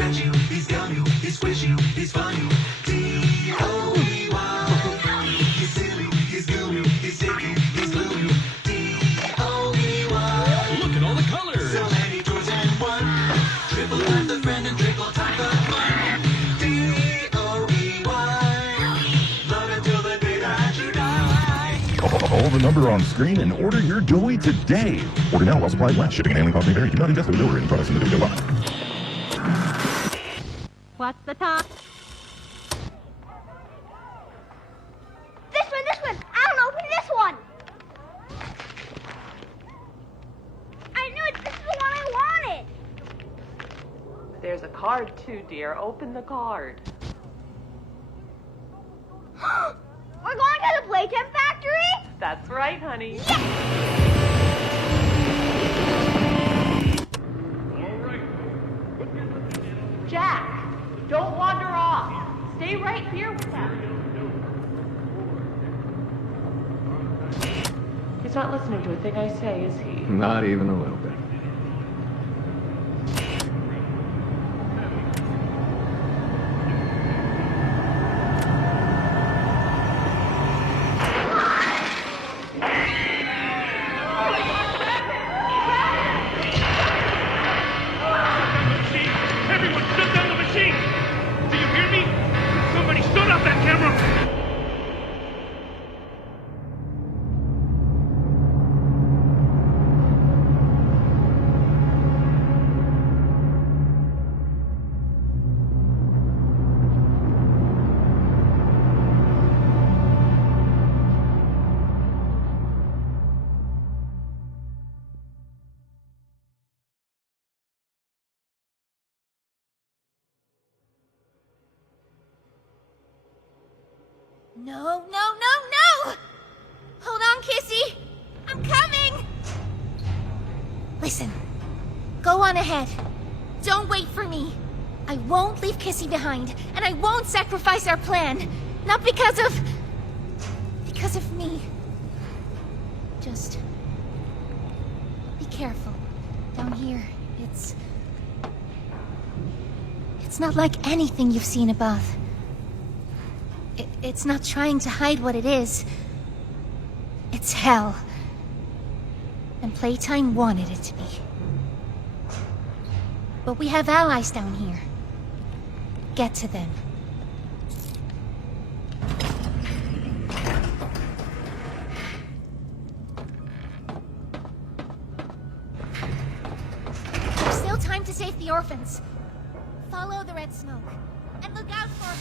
stretch you, he's gum you, he's squish you, he's fun you. D-O-E-Y. He's silly, he's gooey, he's sticky, he's glue you. D-O-E-Y. Look at all the colors. So many toys and one. Triple times the friend and triple times the fun. D-O-E-Y. Love until the day that you die. Call the number on screen and order your Dewey today. Order now while supplies last. Shipping and handling costs may vary. Do not ingest or deliver any products in the Dewey box. What's the top? This one! I don't open this one! I knew it! This is the one I wanted! There's a card too, dear. Open the card. We're going to the Playtime factory? That's right, honey. Yes! Jack, don't wander off. Stay right here with us. He's not listening to a thing I say, is he? Not even a little bit. Everyone, shut down the machine! Do you hear me? Somebody shut off that camera! No! Hold on, Kissy! I'm coming! Listen, go on ahead. Don't wait for me. I won't leave Kissy behind, and I won't sacrifice our plan. Not because of me. Just be careful. Down here, it's not like anything you've seen above. It's not trying to hide what it is. It's hell. And Playtime wanted it to be. But we have allies down here. Get to them. There's still time to save the orphans. Follow the red smoke. And look out for...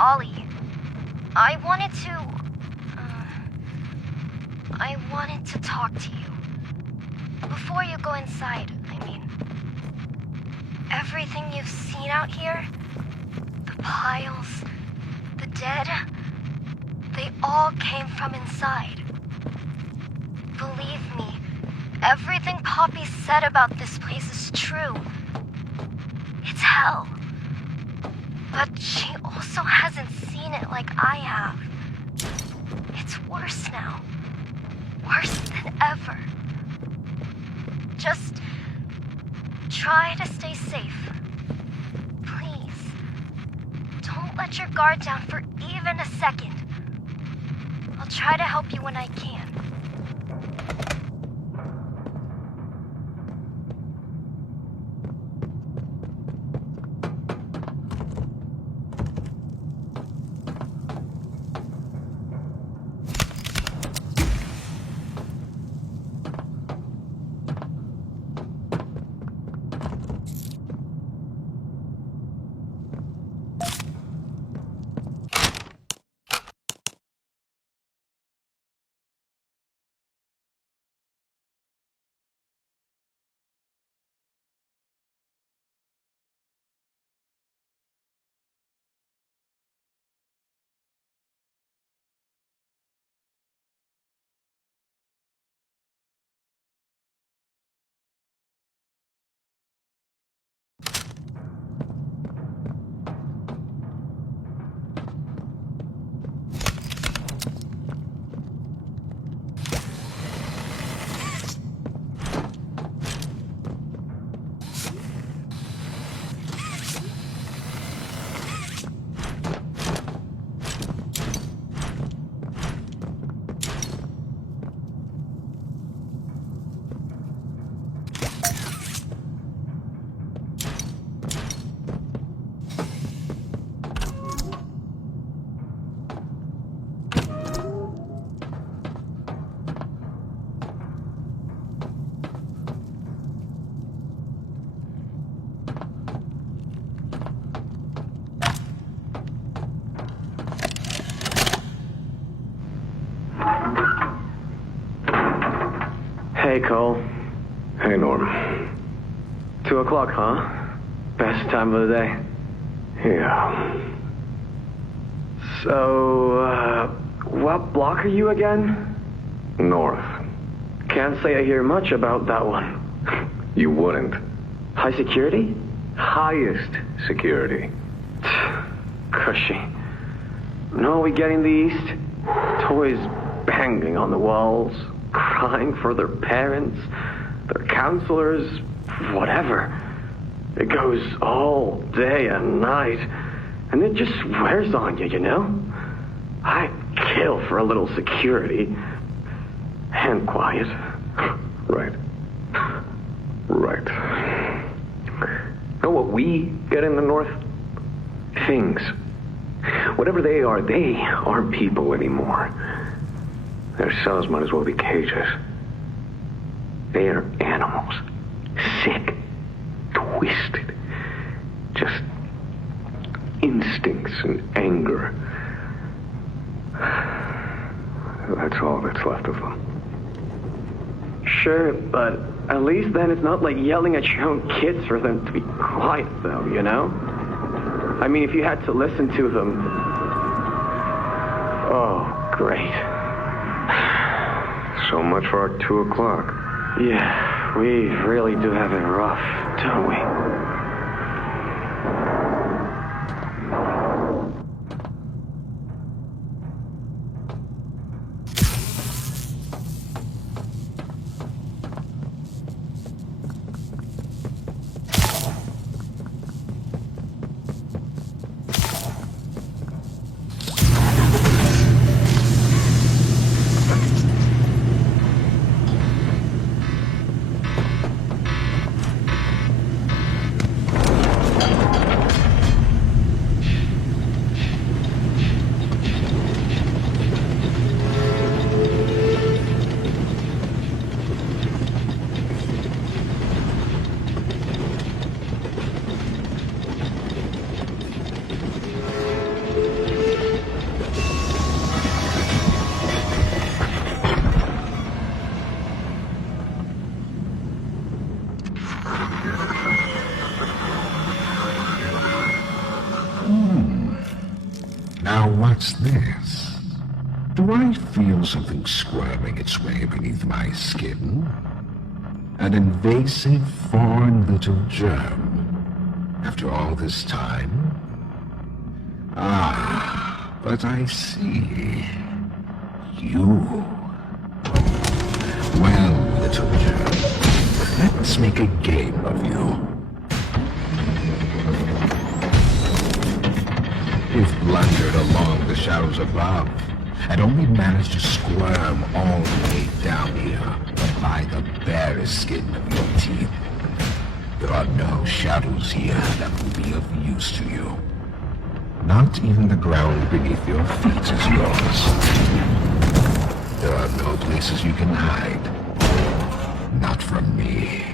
Ollie, I wanted to talk to you. Before you go inside, I mean. Everything you've seen out here, the piles, the dead, they all came from inside. Believe me, everything Poppy said about this place is true. It's hell. But she also hasn't seen it like I have. It's worse now. Worse than ever. Just try to stay safe. Please. Don't let your guard down for even a second. I'll try to help you when I can. Hey, Cole. Hey, Norm. 2 o'clock, huh? Best time of the day. Yeah. So, what block are you again? North. Can't say I hear much about that one. You wouldn't. High security? Highest security. Cushy. No, we get in the east. Toys banging on the walls, crying for their parents, their counselors, whatever. It goes all day and night, and it just wears on you, you know? I'd kill for a little security. And quiet. Right. Right. Know what we get in the North? Things. Whatever they aren't people anymore. Their cells might as well be cages. They are animals. Sick. Twisted. Just instincts and anger. That's all that's left of them. Sure, but at least then it's not like yelling at your own kids for them to be quiet, though, you know? I mean, if you had to listen to them... Oh, great. So much for our 2 o'clock. Yeah, we really do have it rough, don't we? What's this? Do I feel something squirming its way beneath my skin? An invasive foreign little germ. After all this time? Ah, but I see. You. Well, little germ, let's make a game of you. You've blundered along the shadows above, and only managed to squirm all the way down here by the barest skin of your teeth. There are no shadows here that will be of use to you. Not even the ground beneath your feet is yours. There are no places you can hide. Not from me.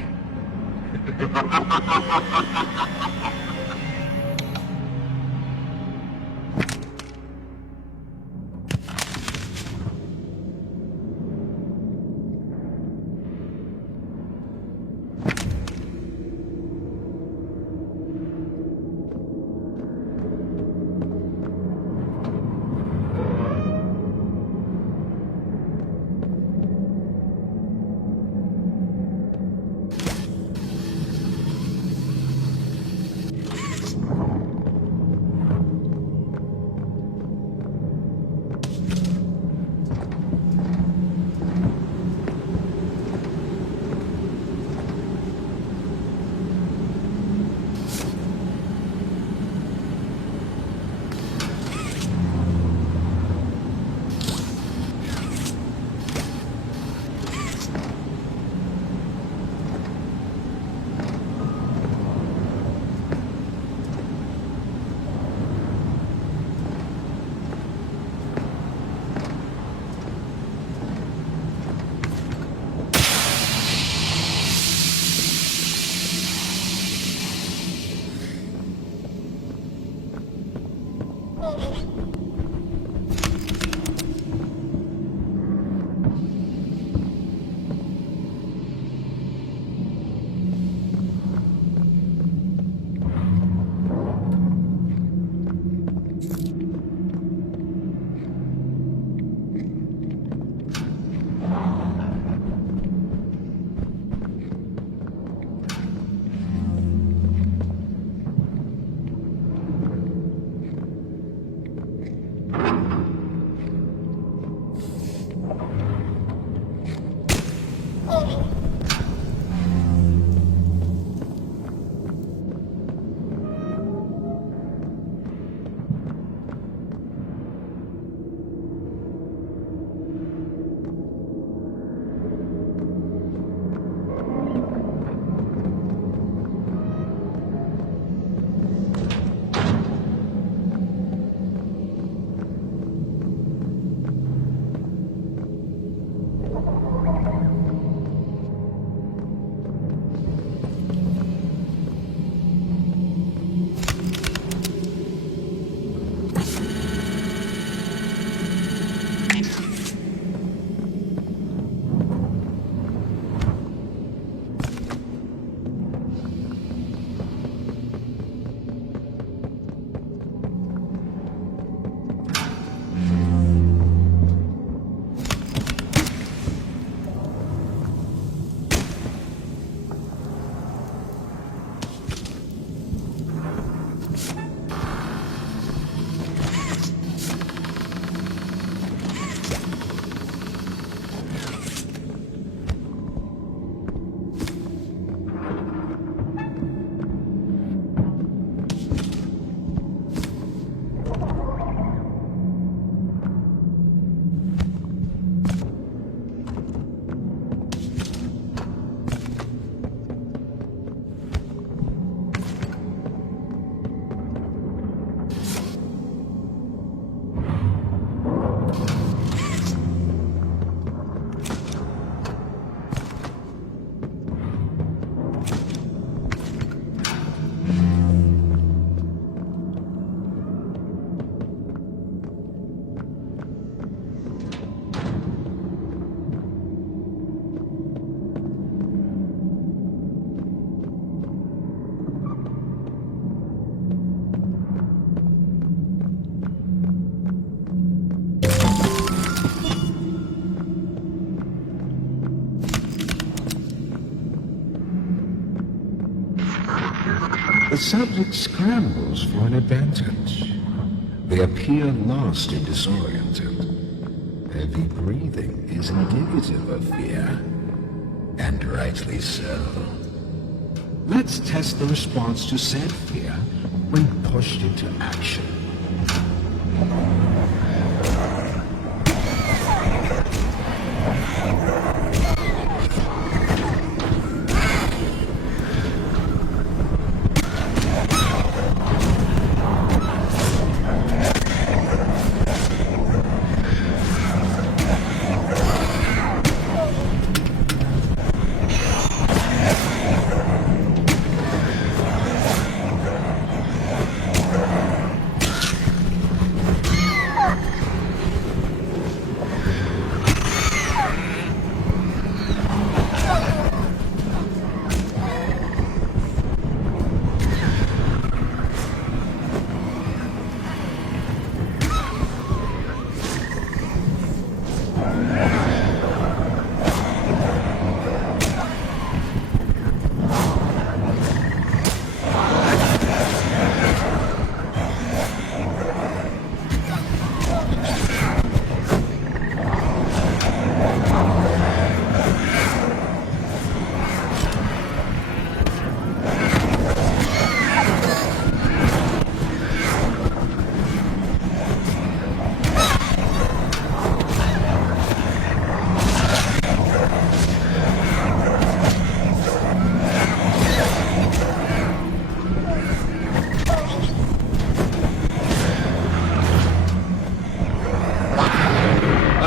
The subject scrambles for an advantage. They appear lost and disoriented. Heavy breathing is indicative of fear, and rightly so. Let's test the response to said fear when pushed into action.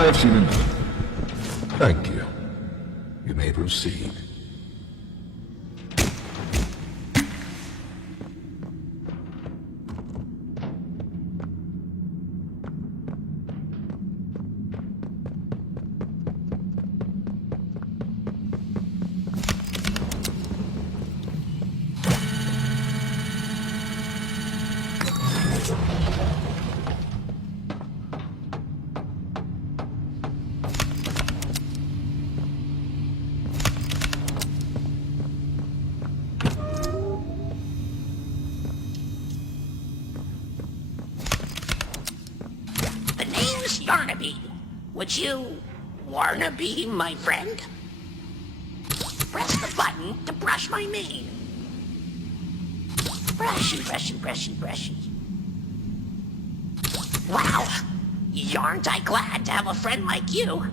I've seen enough. Thank you. You may proceed. Would you wanna be my friend? Press the button to brush my mane. Brushy, brushy, brushy, brushy. Wow, yarn't I glad to have a friend like you.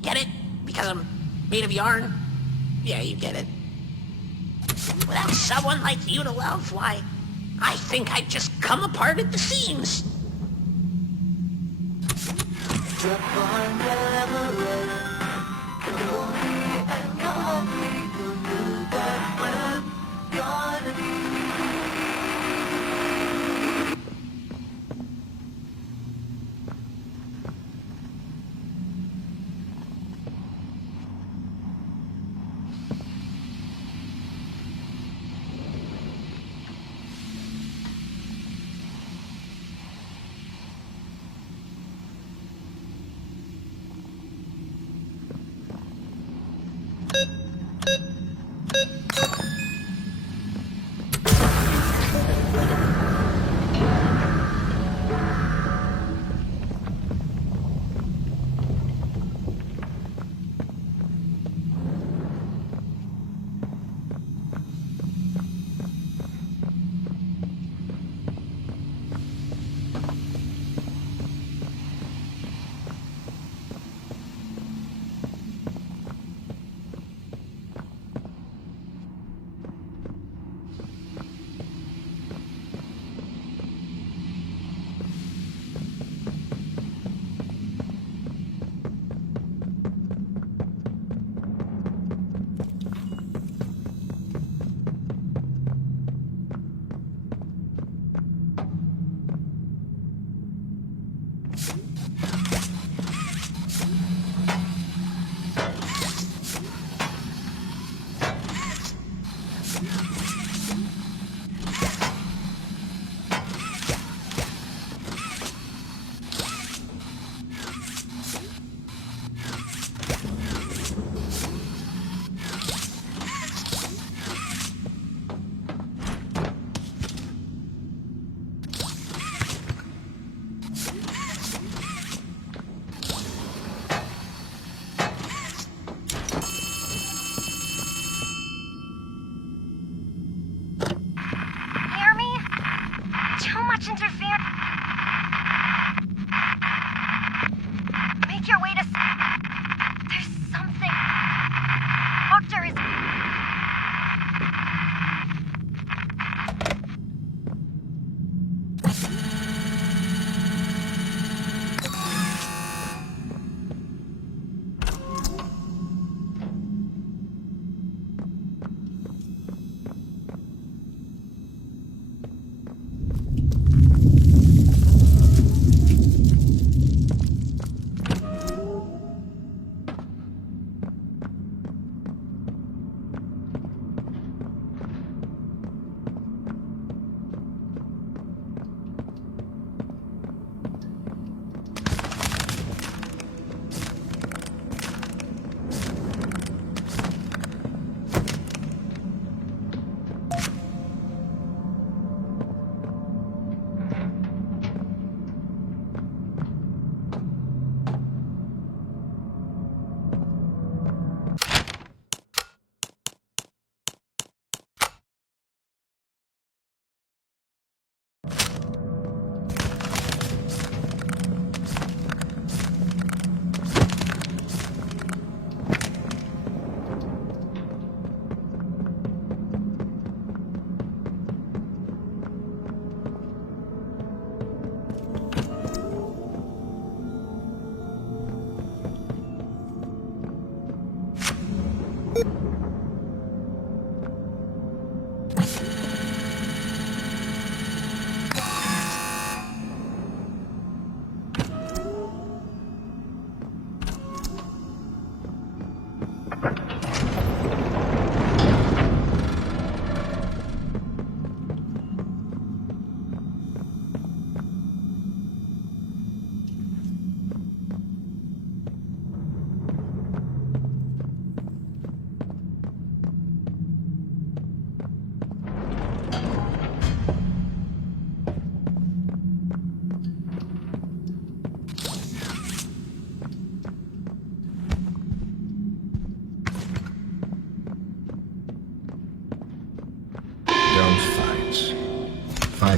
Get it? Because I'm made of yarn? Yeah, you get it. Without someone like you to love, why, I think I'd just come apart at the seams.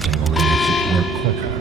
charging only makes it work quicker.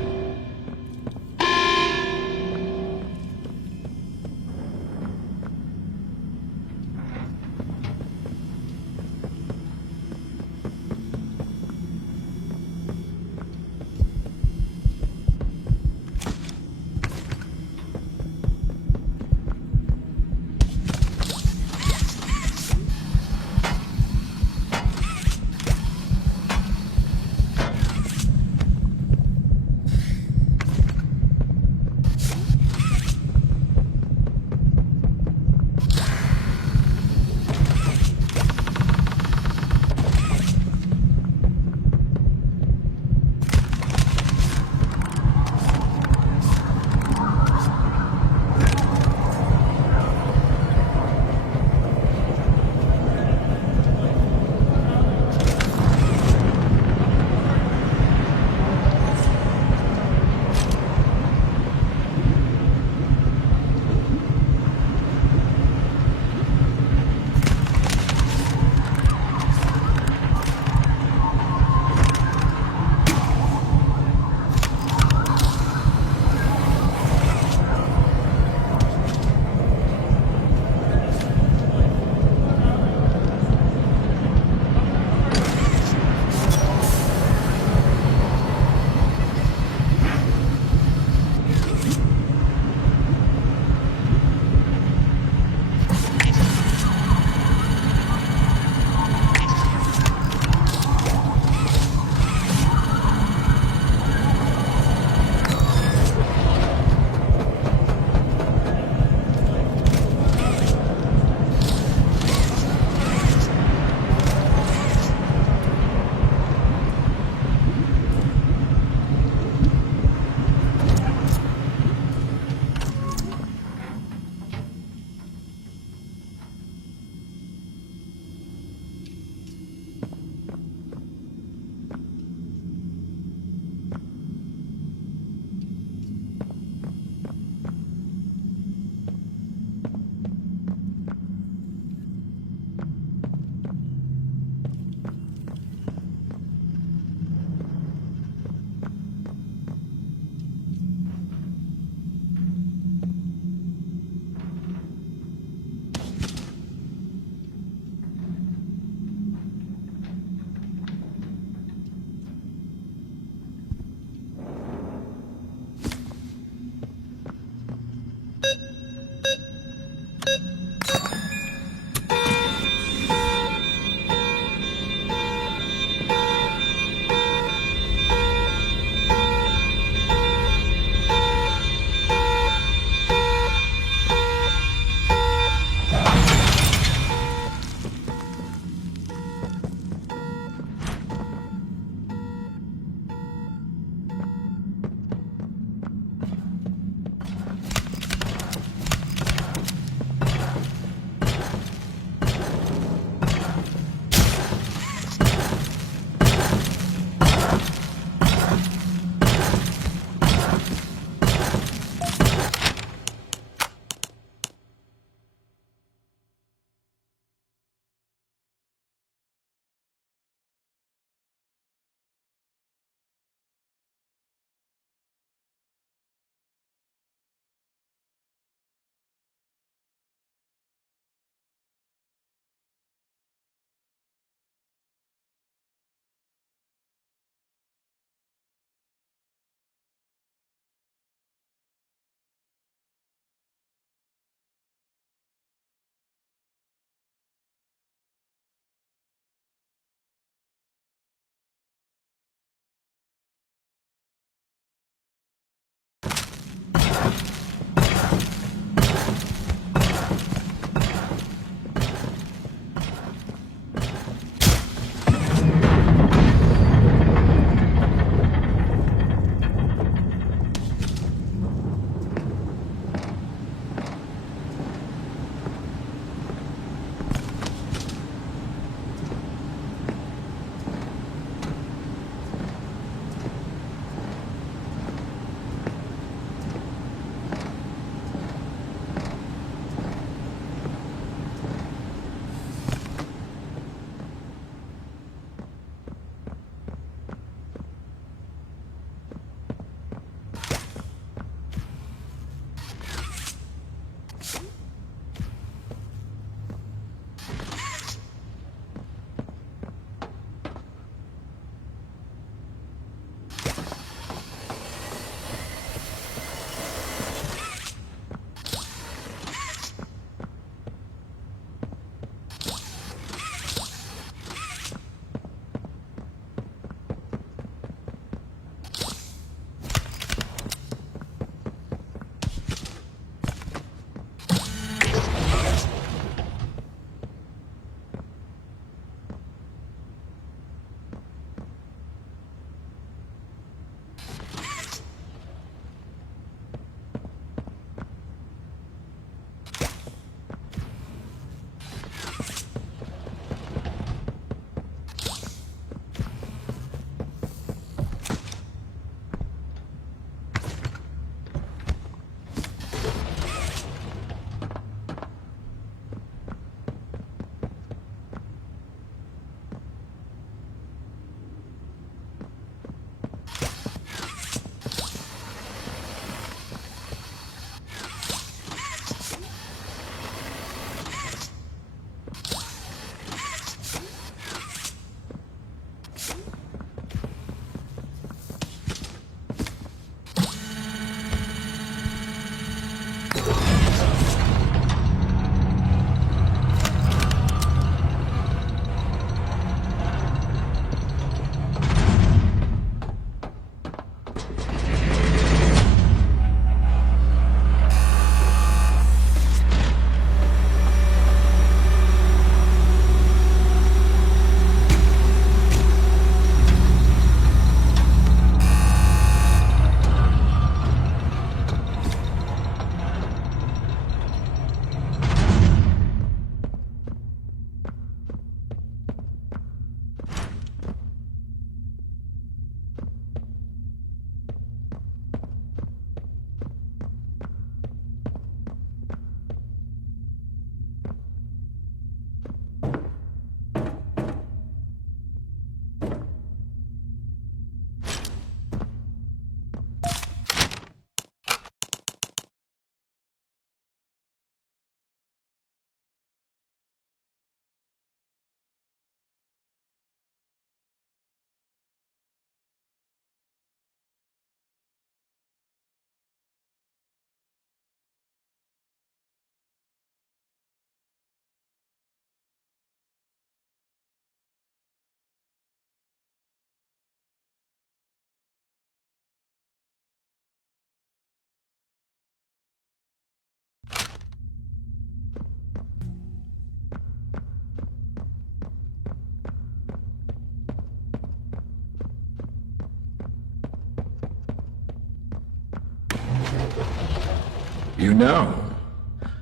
you know,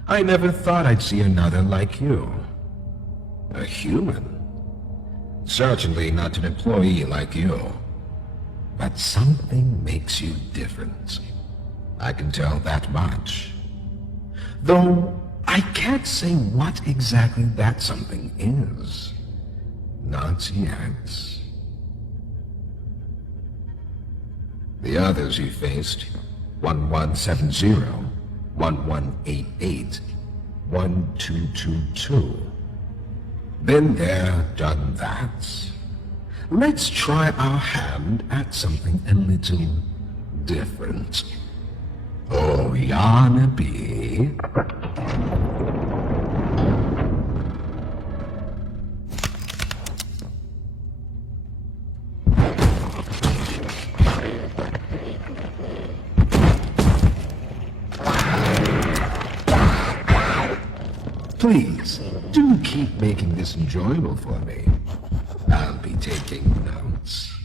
I never thought I'd see another like you. A human. Certainly not an employee like you. But something makes you different. I can tell that much. Though I can't say what exactly that something is. Not yet. The others you faced, 1170, 1188, 1222. Been there, done that. Let's try our hand at something a little different. Oh, Yarnaby. Please, do keep making this enjoyable for me. I'll be taking notes.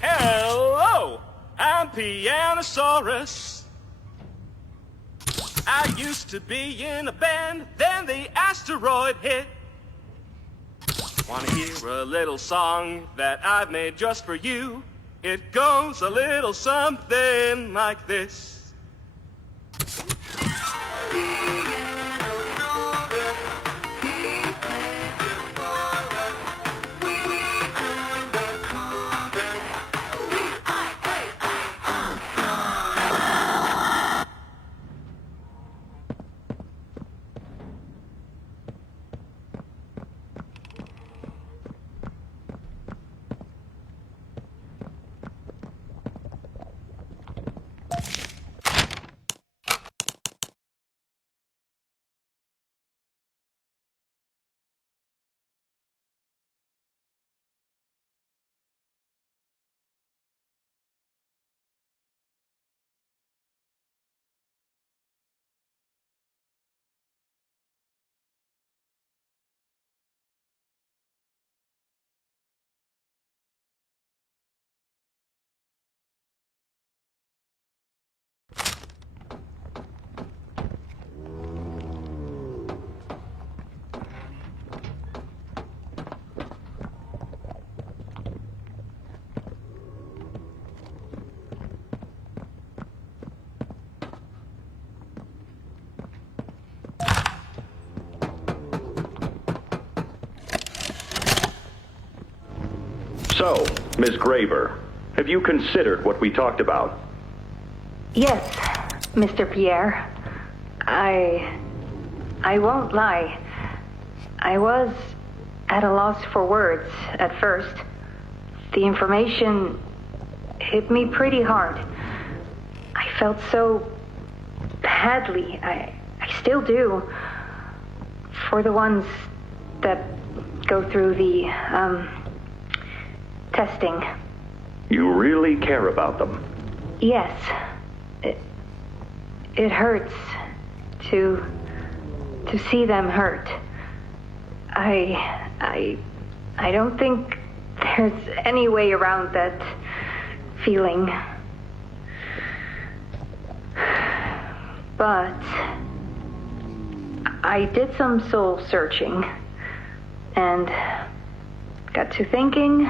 Hello, I'm Pianosaurus. I used to be in a band, then the asteroid hit. Wanna hear a little song that I've made just for you? It goes a little something like this. So, Ms. Graver, have you considered what we talked about? Yes, Mr. Pierre. I won't lie. I was at a loss for words at first. The information hit me pretty hard. I felt so badly. I still do. For the ones that go through the, testing. You really care about them? Yes. It hurts to see them hurt. I don't think there's any way around that feeling. But I did some soul searching and got to thinking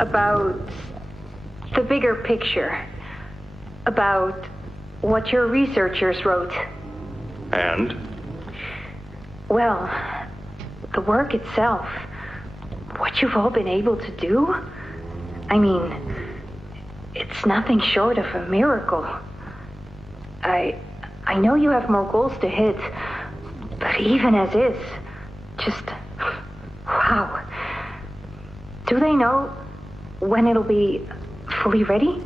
about the bigger picture, about what your researchers wrote. And? Well, the work itself, what you've all been able to do, I mean, it's nothing short of a miracle. I know you have more goals to hit, but even as is, just, wow. Do they know when it'll be fully ready?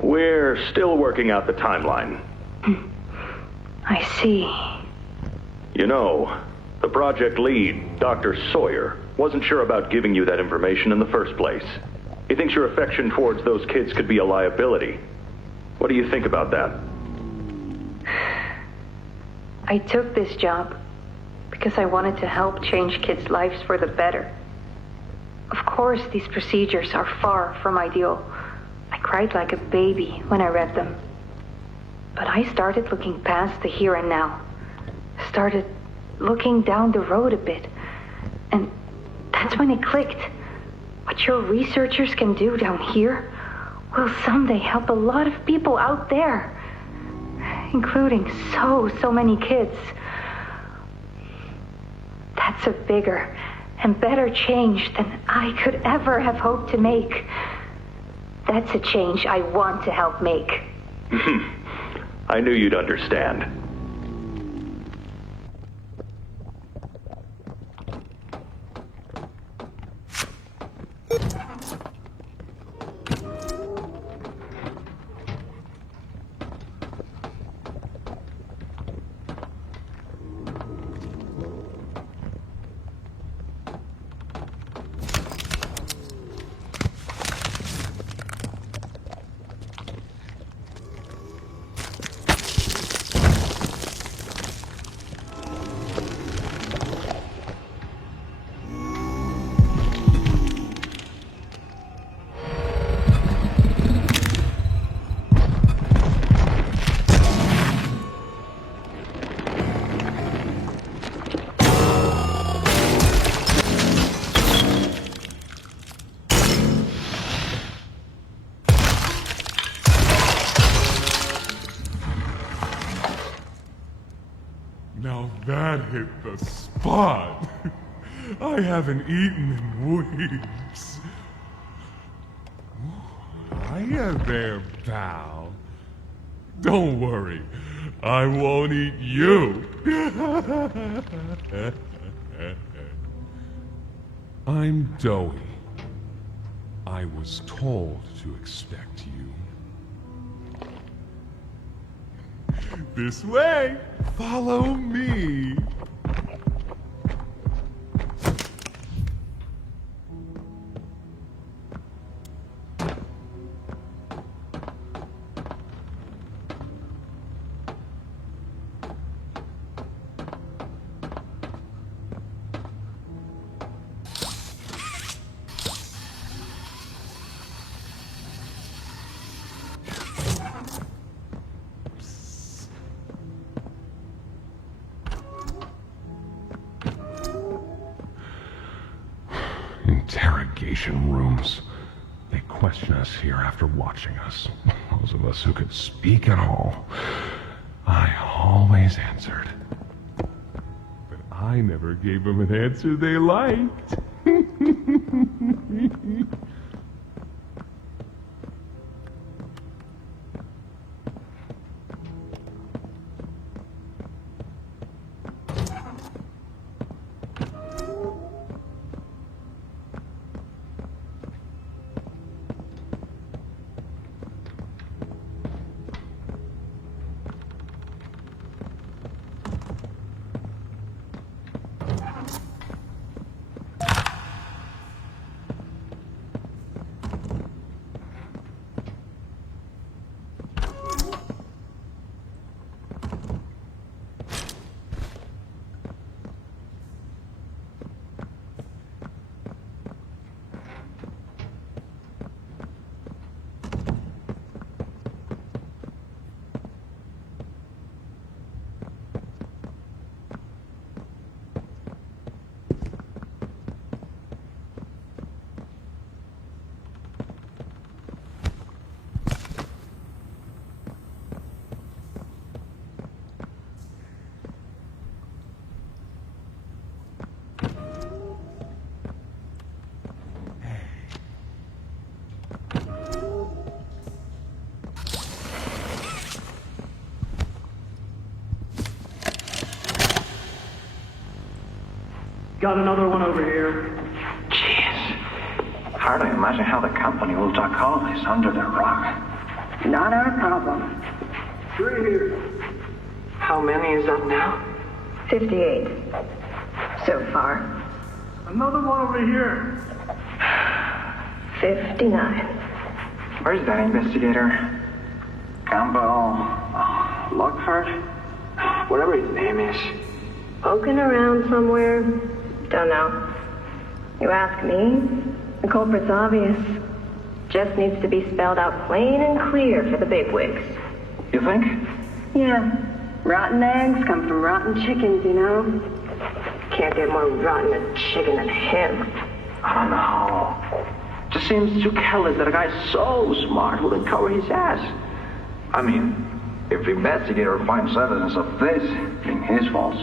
We're still working out the timeline. I see. You know, the project lead, Dr. Sawyer, wasn't sure about giving you that information in the first place. He thinks your affection towards those kids could be a liability. What do you think about that? I took this job because I wanted to help change kids' lives for the better. Of course, these procedures are far from ideal. I cried like a baby when I read them. But I started looking past the here and now. Started looking down the road a bit. And that's when it clicked. What your researchers can do down here will someday help a lot of people out there. Including so many kids. That's a bigger and better change than I could ever have hoped to make. That's a change I want to help make. I knew you'd understand. hit the spot. I haven't eaten in weeks. Hiya there, pal. Don't worry, I won't eat you. I'm Doughy. I was told to expect you. This way! Follow me! Interrogation rooms. They question us here after watching us. Those of us who could speak at all. I always answered. But I never gave them an answer they liked. Got another one over here. Jeez. Hard to imagine how the company will duck all this under the rug. Not our problem. 3 here. How many is that now? 58. So far. Another one over here. 59. Where's that investigator? Campbell... Lockhart? Whatever his name is. Poking around somewhere? Don't know. You ask me? The culprit's obvious. Just needs to be spelled out plain and clear for the bigwigs. You think? Yeah. Rotten eggs come from rotten chickens, you know? Can't get more rotten a chicken than him. I don't know. Just seems too careless that a guy so smart wouldn't cover his ass. I mean, if the investigator finds evidence of this being his fault.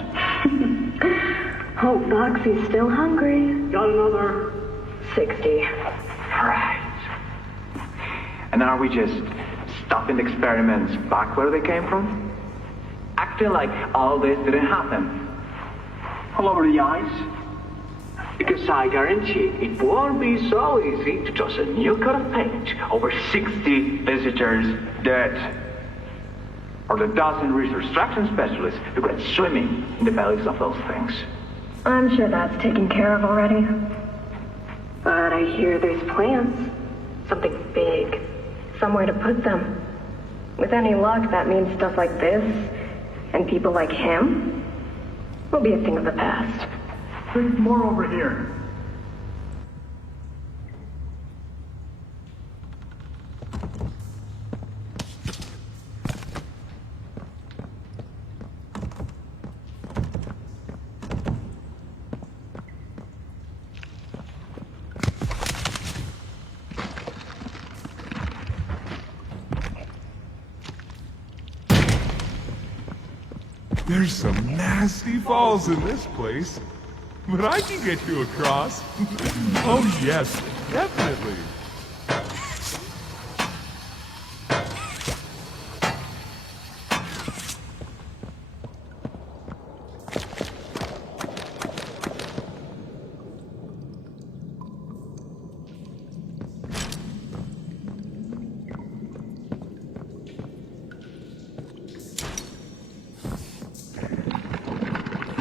Hope Foxy's still hungry. Got another. 60. Right. And are we just stopping the experiments back where they came from? Acting like all this didn't happen? All over the ice. Because I guarantee it won't be so easy to toss a new coat of paint over 60 visitors dead. Or the dozen resource extraction specialists who got swimming in the bellies of those things? I'm sure that's taken care of already. But I hear there's plans. Something big. Somewhere to put them. With any luck, that means stuff like this, and people like him, will be a thing of the past. There's more over here. There's some nasty falls in this place. But I can get you across. Oh yes, definitely.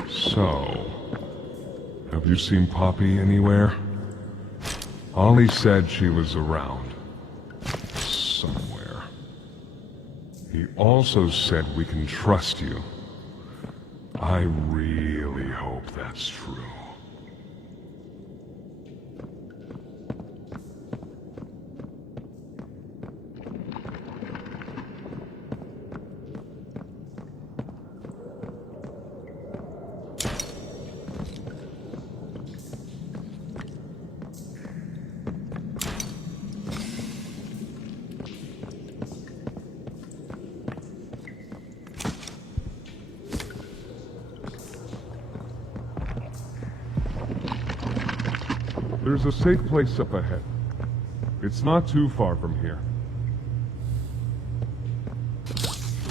So, have you seen Poppy anywhere? Ollie said she was around. Somewhere. He also said we can trust you. I really hope that's true. There's a safe place up ahead. It's not too far from here.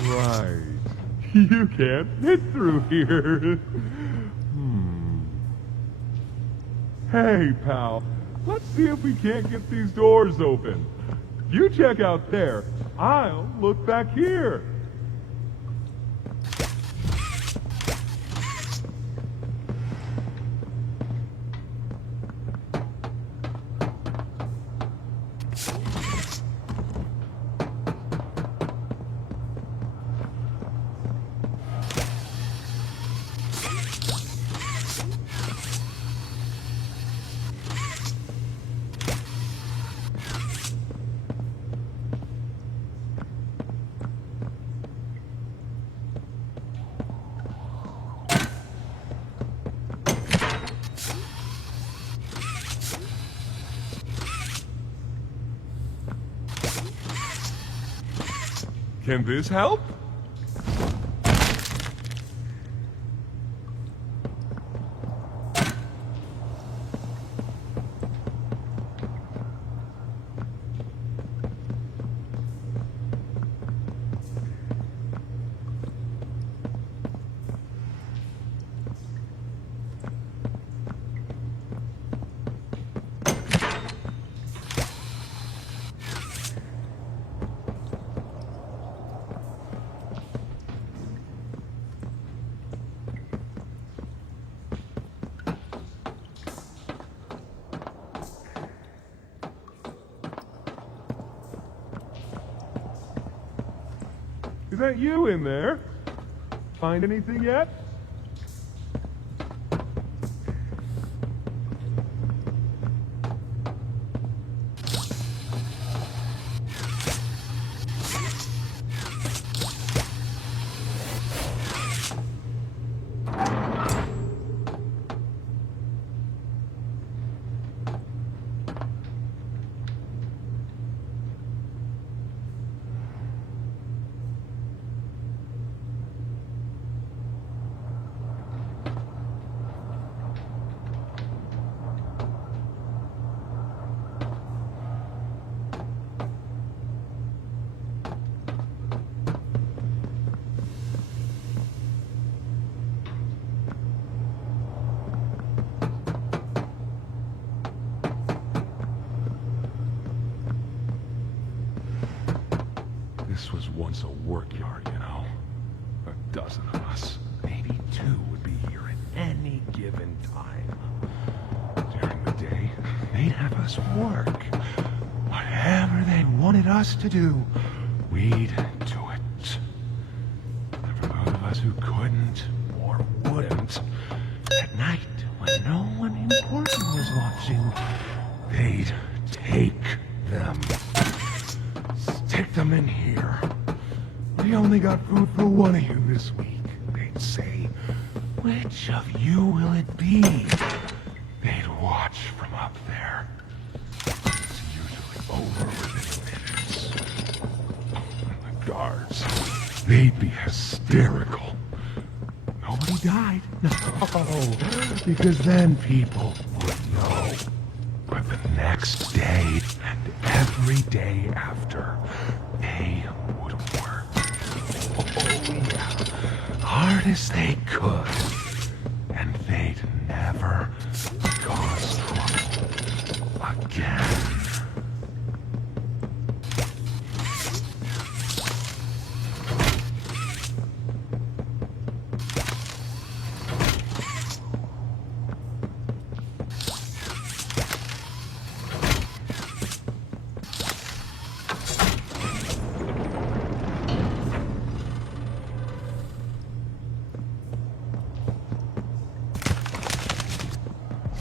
Right. You can't fit through here. Hey, pal. Let's see if we can't get these doors open. You check out there. I'll look back here. Can this help? Is that you in there? Find anything yet? This was once a work yard, you know. A dozen of us, maybe two, would be here at any given time. During the day, they'd have us work. Whatever they wanted us to do, we'd do it. And for those of us who couldn't or wouldn't, at night, when no one important was watching, they'd take them. Stick them in here. We only got food for one of you this week. They'd say, which of you will it be? They'd watch from up there. It's usually over within minutes. And the guards, they'd be hysterical. died. No, because then people would know. But the next day and every day after, they would work. Oh yeah, hard as they could. And they'd never cause trouble again.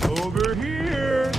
Over here!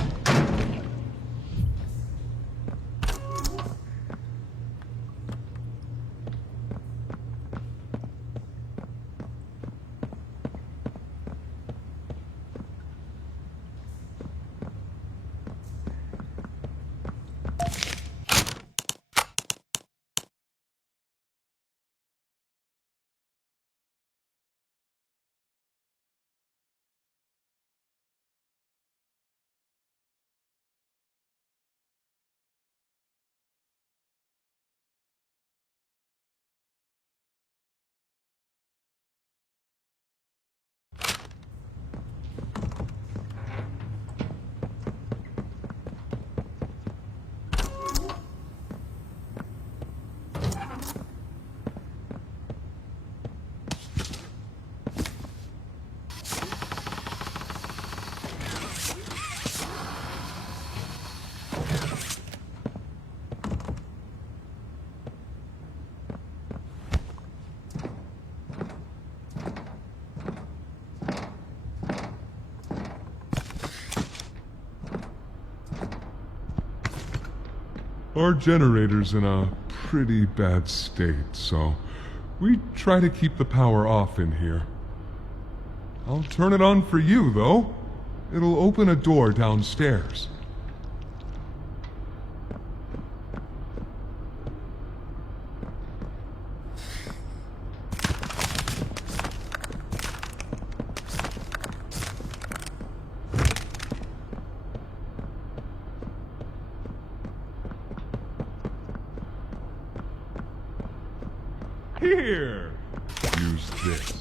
Our generator's in a pretty bad state, so we try to keep the power off in here. I'll turn it on for you, though. It'll open a door downstairs. Here! Use this.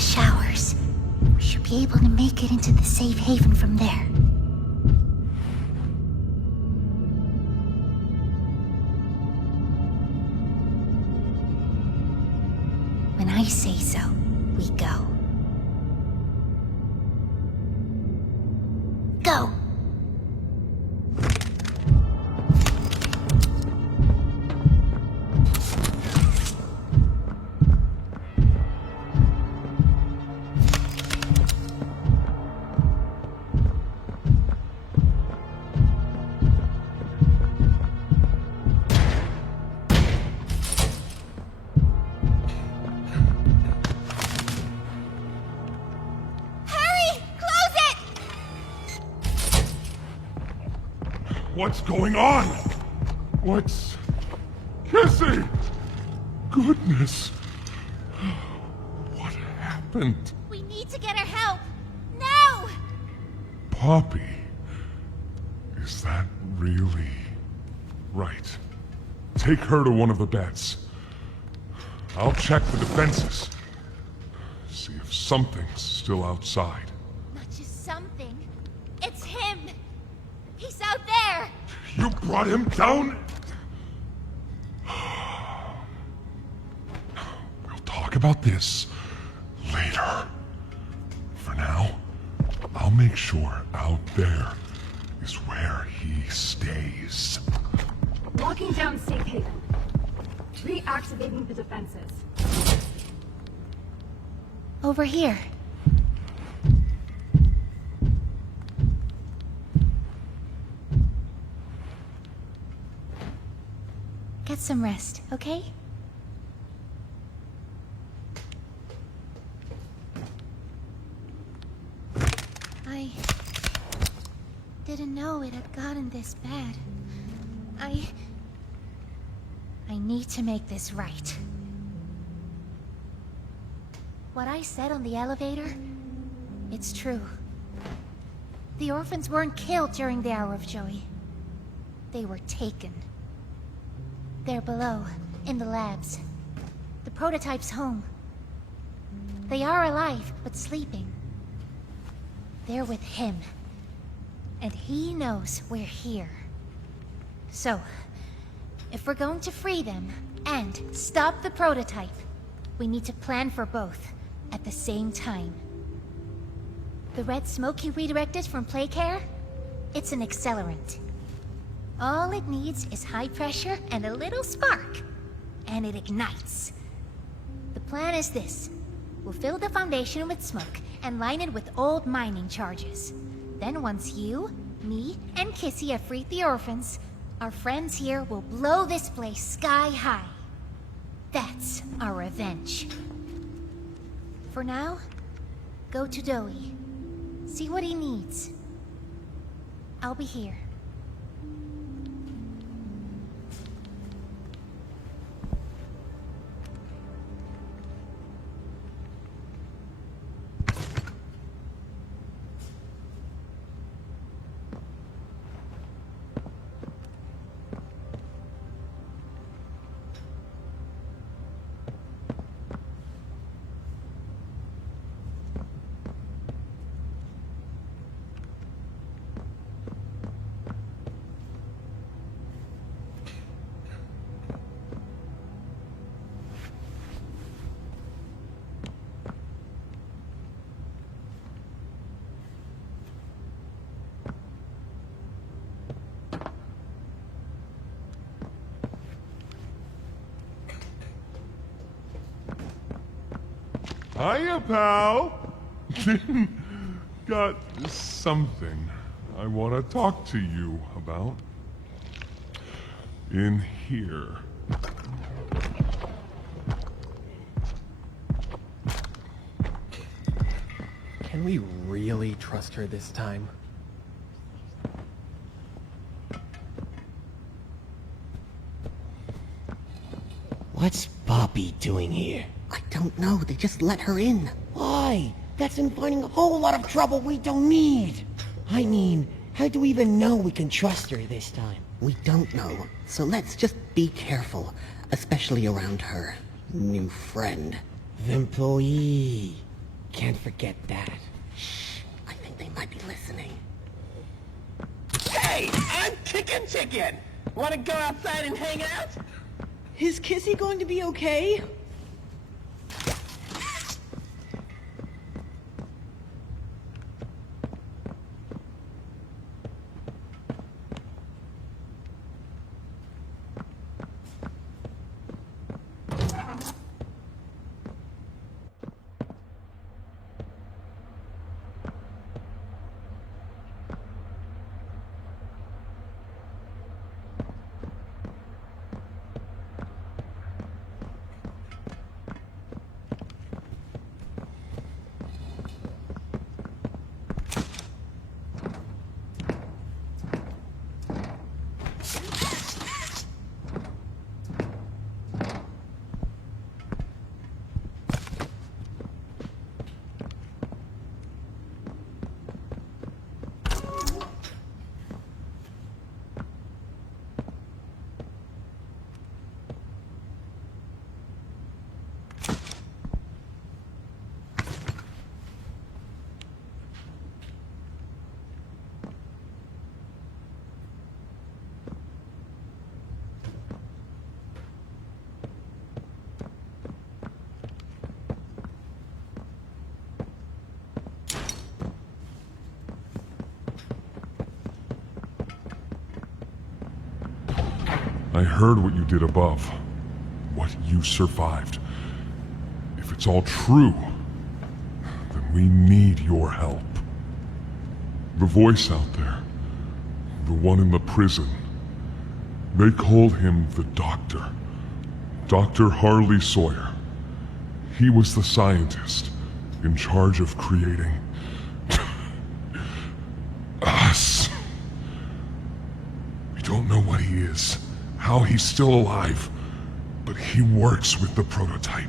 the showers. We should be able to make it into the safe haven from there. When I say so, we go. Go! What's going on? What's... Kissy! Goodness. What happened? We need to get her help! Now! Poppy. Is that really... Right. Take her to one of the beds. I'll check the defenses. See if something's still outside. Not just something. It's him! He's out there! You brought him down? We'll talk about this later. For now, I'll make sure out there is where he stays. Locking down safe haven. Reactivating the defenses. Over here. Get some rest, okay? I didn't know it had gotten this bad. I need to make this right. What I said on the elevator, it's true. The orphans weren't killed during the Hour of Joey. They were taken. They're below, in the labs. The prototype's home. They are alive, but sleeping. They're with him. And he knows we're here. So, if we're going to free them, and stop the prototype, we need to plan for both, at the same time. The red smoke he redirected from Playcare? It's an accelerant. All it needs is high pressure and a little spark, and it ignites. The plan is this. We'll fill the foundation with smoke and line it with old mining charges. Then once you, me, and Kissy have freed the orphans, our friends here will blow this place sky high. That's our revenge. For now, go to Doey. See what he needs. I'll be here. Hiya, pal! Got something I want to talk to you about. In here. Can we really trust her this time? What's Poppy doing here? I don't know. They just let her in. Why? That's inviting a whole lot of trouble we don't need. I mean, how do we even know we can trust her this time? We don't know. So let's just be careful, especially around her new friend. The employee. Can't forget that. Shh, I think they might be listening. Hey, I'm Chicken Chicken! Wanna go outside and hang out? Is Kissy going to be okay? I heard what you did above. What you survived. If it's all true, then we need your help. The voice out there, the one in the prison, they called him the Doctor. Dr. Harley Sawyer. He was the scientist in charge of creating us. We don't know what he is, how he's still alive, but he works with the prototype.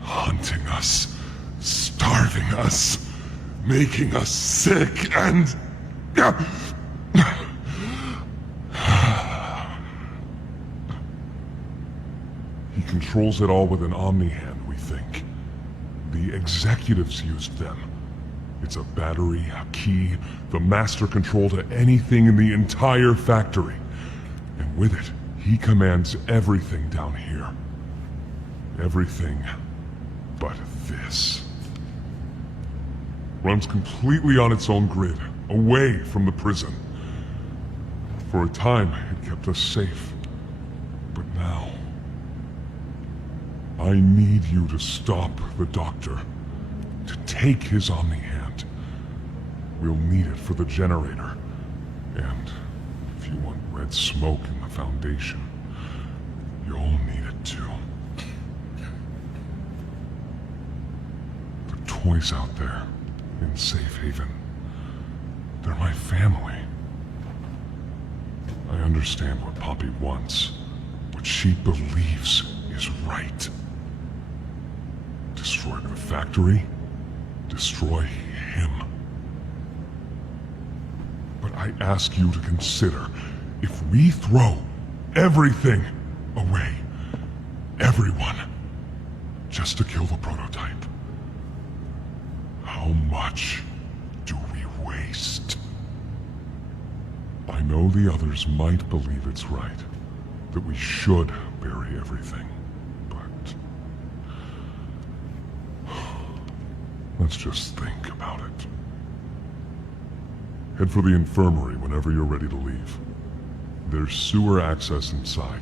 Hunting us, starving us, making us sick, and... He controls it all with an Omni-Hand, we think. The executives used them. It's a battery, a key, the master control to anything in the entire factory. And with it, he commands everything down here. Everything but this. Runs completely on its own grid, away from the prison. For a time, it kept us safe. But now... I need you to stop the Doctor. To take his Omni-Hand. We'll need it for the generator. And if you want red smoke in the Foundation, you'll need it too. The toys out there, in Safe Haven, they're my family. I understand what Poppy wants, what she believes is right. Destroy the factory, destroy him. But I ask you to consider, if we throw everything away, everyone, just to kill the prototype, how much do we waste? I know the others might believe it's right, that we should bury everything, but... let's just think about it. Head for the infirmary whenever you're ready to leave. There's sewer access inside.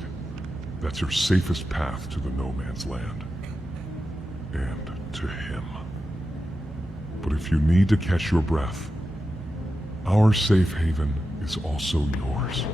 That's your safest path to the No Man's Land. And to him. But if you need to catch your breath, our safe haven is also yours.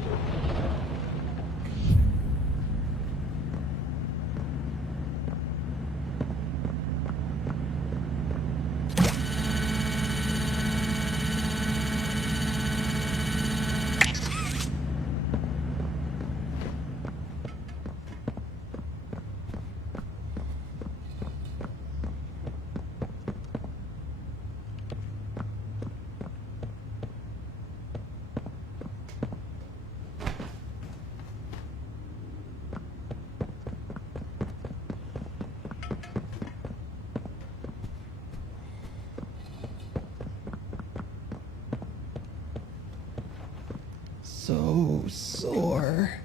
so sore.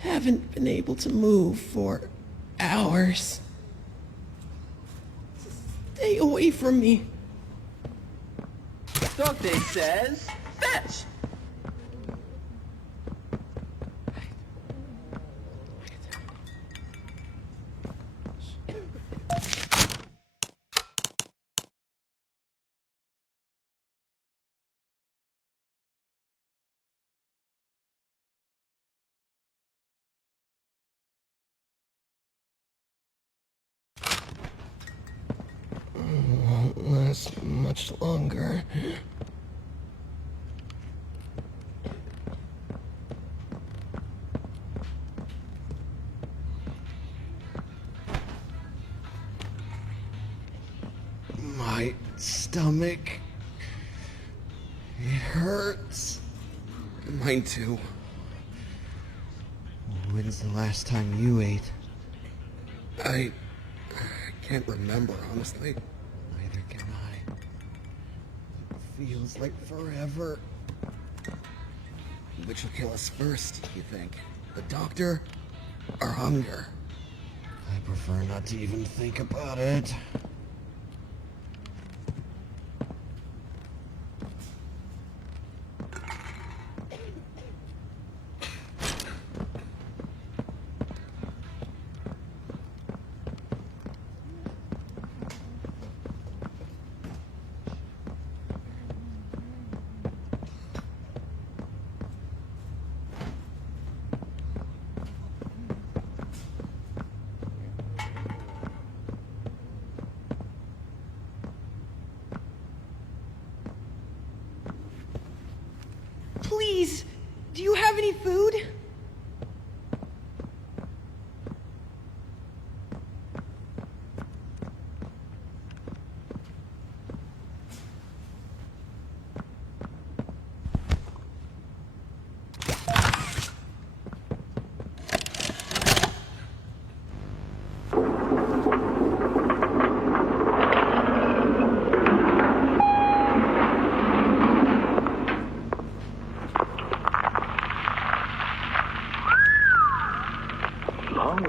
Haven't been able to move for hours. Stay away from me. Doctor says, fetch! Won't last much longer. My stomach. It hurts. Mine too. When's the last time you ate? I can't remember, honestly. Neither can I. It feels like forever. Which will kill us first, you think? The doctor or hunger? I prefer not to even think about it. Please, do you have any food?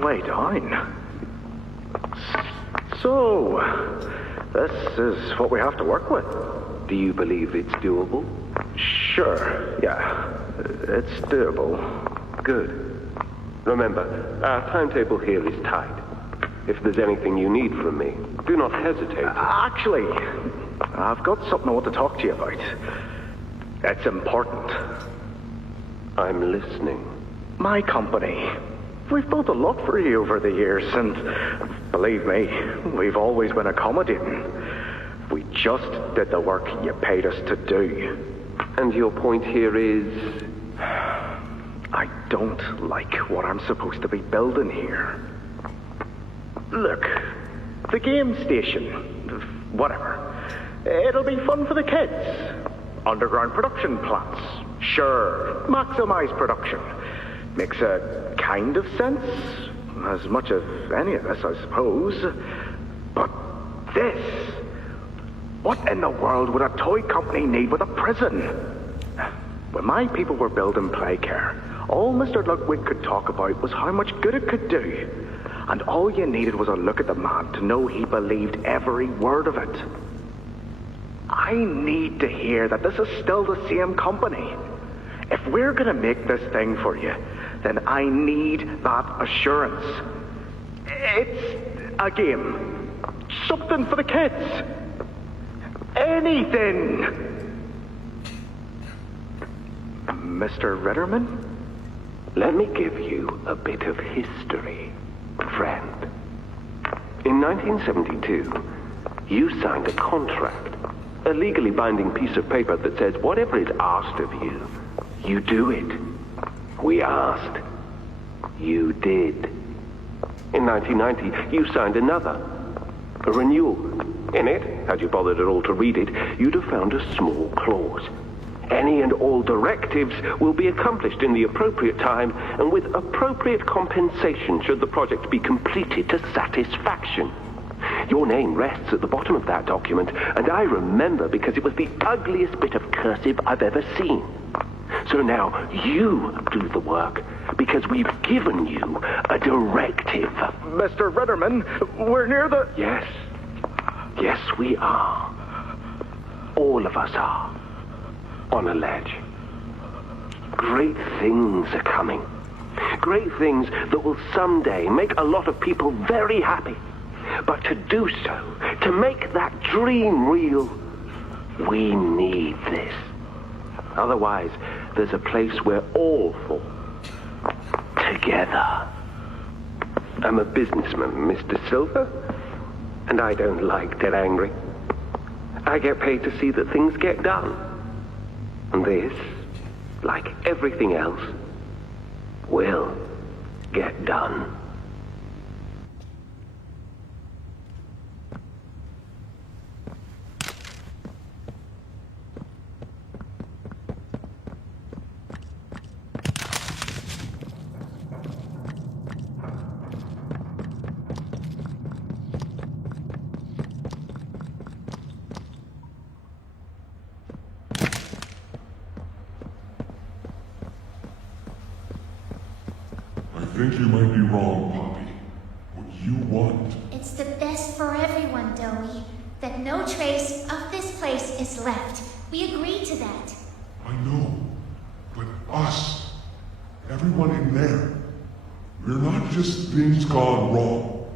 Way down. So, this is what we have to work with. Do you believe it's doable? Sure, yeah. It's doable. Good. Remember, our timetable here is tight. If there's anything you need from me, do not hesitate. Actually, I've got something I want to talk to you about. It's important. I'm listening. My company. We've built a lot for you over the years, and believe me, we've always been accommodating. We just did the work you paid us to do. And your point here is? I don't like what I'm supposed to be building here. Look, the game station, whatever, it'll be fun for the kids. Underground production plants, sure, maximize production. Makes a kind of sense, as much as any of this, I suppose. But this, what in the world would a toy company need with a prison? When my people were building Playcare, all Mr. Ludwig could talk about was how much good it could do. And all you needed was a look at the man to know he believed every word of it. I need to hear that this is still the same company. If we're gonna make this thing for you, then I need that assurance. It's a game. Something for the kids. Anything. Mr. Ritterman? Let me give you a bit of history, friend. In 1972, you signed a contract, a legally binding piece of paper that says whatever is asked of you, you do it. We asked. You did. In 1990, you signed another. A renewal. In it, had you bothered at all to read it, you'd have found a small clause. Any and all directives will be accomplished in the appropriate time and with appropriate compensation should the project be completed to satisfaction. Your name rests at the bottom of that document, and I remember because it was the ugliest bit of cursive I've ever seen. So now you do the work, because we've given you a directive. Mr. Ritterman, we're near the... Yes. Yes, we are. All of us are. On a ledge. Great things are coming. Great things that will someday make a lot of people very happy. But to do so, to make that dream real, we need this. Otherwise, there's a place we're all for. Together. I'm a businessman, Mr. Silver, and I don't like to get angry. I get paid to see that things get done. And this, like everything else, will get done. I think you might be wrong, Poppy. What you want... It's the best for everyone, Dowie. That no trace of this place is left. We agreed to that. I know. But us, everyone in there, we're not just things gone wrong.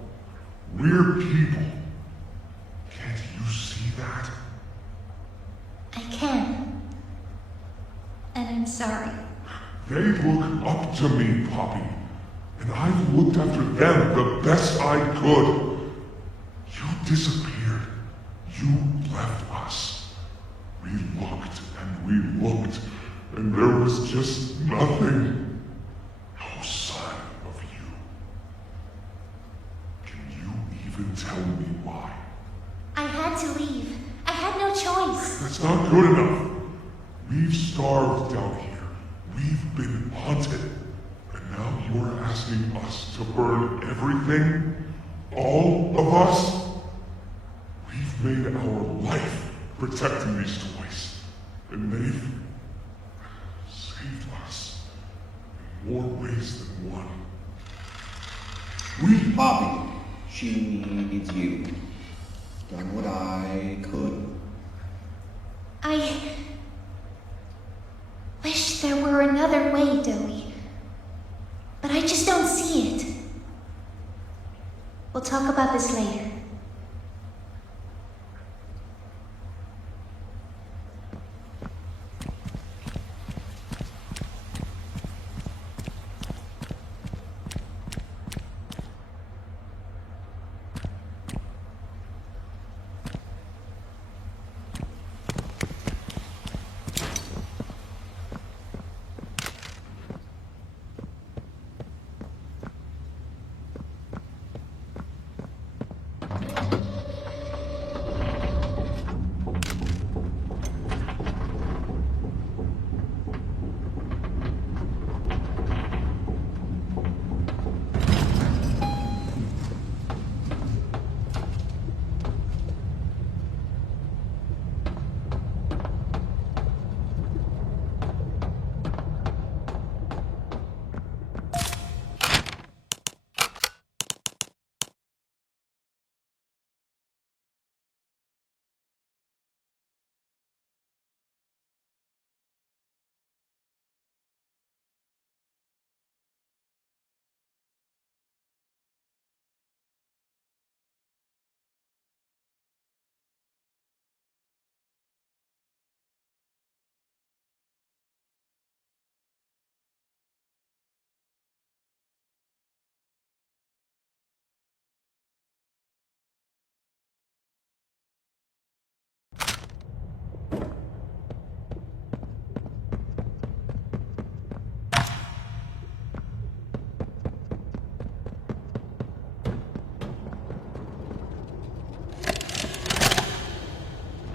We're people. Can't you see that? I can. And I'm sorry. They look up to me, Poppy. And I've looked after them the best I could. You disappeared. You left us. We looked and we looked, and there was just nothing. No sign of you. Can you even tell me why? I had to leave. I had no choice. That's not good enough. We've starved down here. We've been haunted. And now you're asking us to burn everything? All of us? We've made our life protecting these toys. And they've saved us in more ways than one. We, Poppy, she needs you. Done what I could. I wish there were another way, Dowie. But I just don't see it. We'll talk about this later.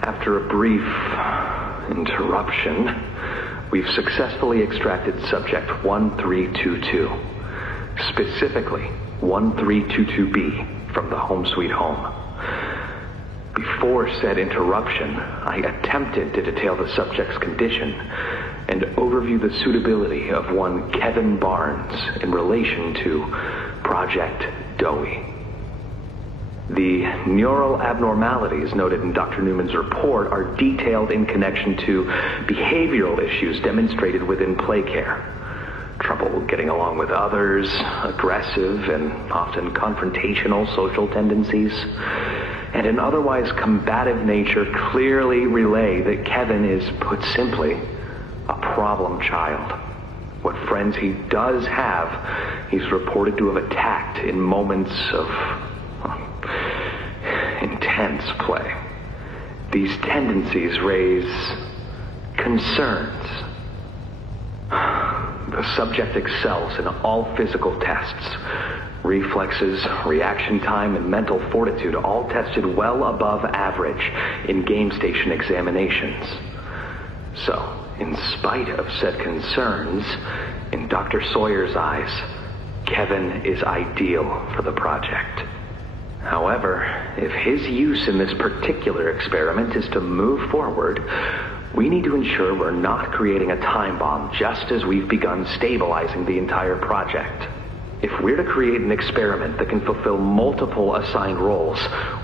After a brief interruption, we've successfully extracted subject 1322, specifically 1322B, from the Home Sweet Home. Before said interruption, I attempted to detail the subject's condition, and overview the suitability of one Kevin Barnes in relation to Project Dowie. The neural abnormalities noted in Dr. Newman's report are detailed in connection to behavioral issues demonstrated within play care. Trouble getting along with others, aggressive and often confrontational social tendencies, and an otherwise combative nature clearly relay that Kevin is, put simply, a problem child. What friends he does have, he's reported to have attacked in moments of intense play. These tendencies raise concerns. The subject excels in all physical tests. Reflexes, reaction time, and mental fortitude all tested well above average in game station examinations. So, in spite of said concerns, in Dr. Sawyer's eyes, Kevin is ideal for the project. However, if his use in this particular experiment is to move forward, we need to ensure we're not creating a time bomb just as we've begun stabilizing the entire project. If we're to create an experiment that can fulfill multiple assigned roles,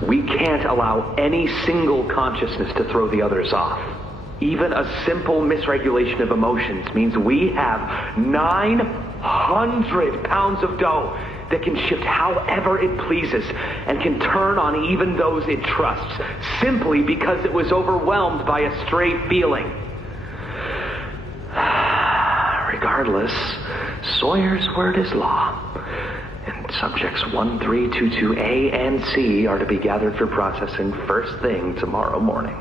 we can't allow any single consciousness to throw the others off. Even a simple misregulation of emotions means we have 900 pounds of dough that can shift however it pleases and can turn on even those it trusts, simply because it was overwhelmed by a stray feeling. Regardless, Sawyer's word is law, and subjects 1322A and C are to be gathered for processing first thing tomorrow morning.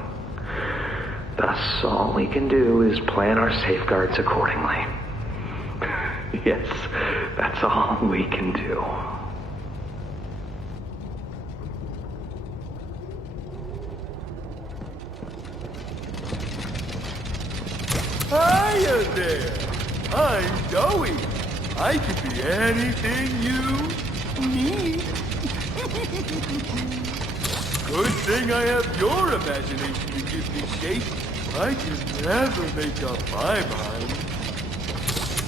Thus, all we can do is plan our safeguards accordingly. Yes, that's all we can do. Hiya there! I'm Dowie. I can be anything you need. Good thing I have your imagination to give me shape. I can never make up my mind.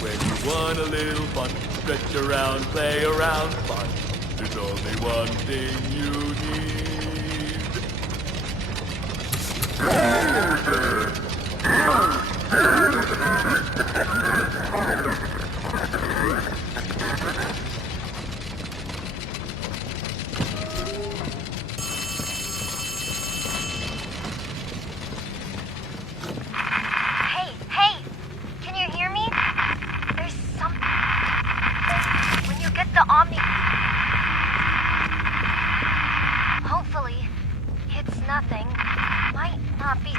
When you want a little fun, stretch around, play around fun. There's only one thing you Hey, can you hear me? There's something. When you get the Omni... Hopefully, it's nothing. Might not be...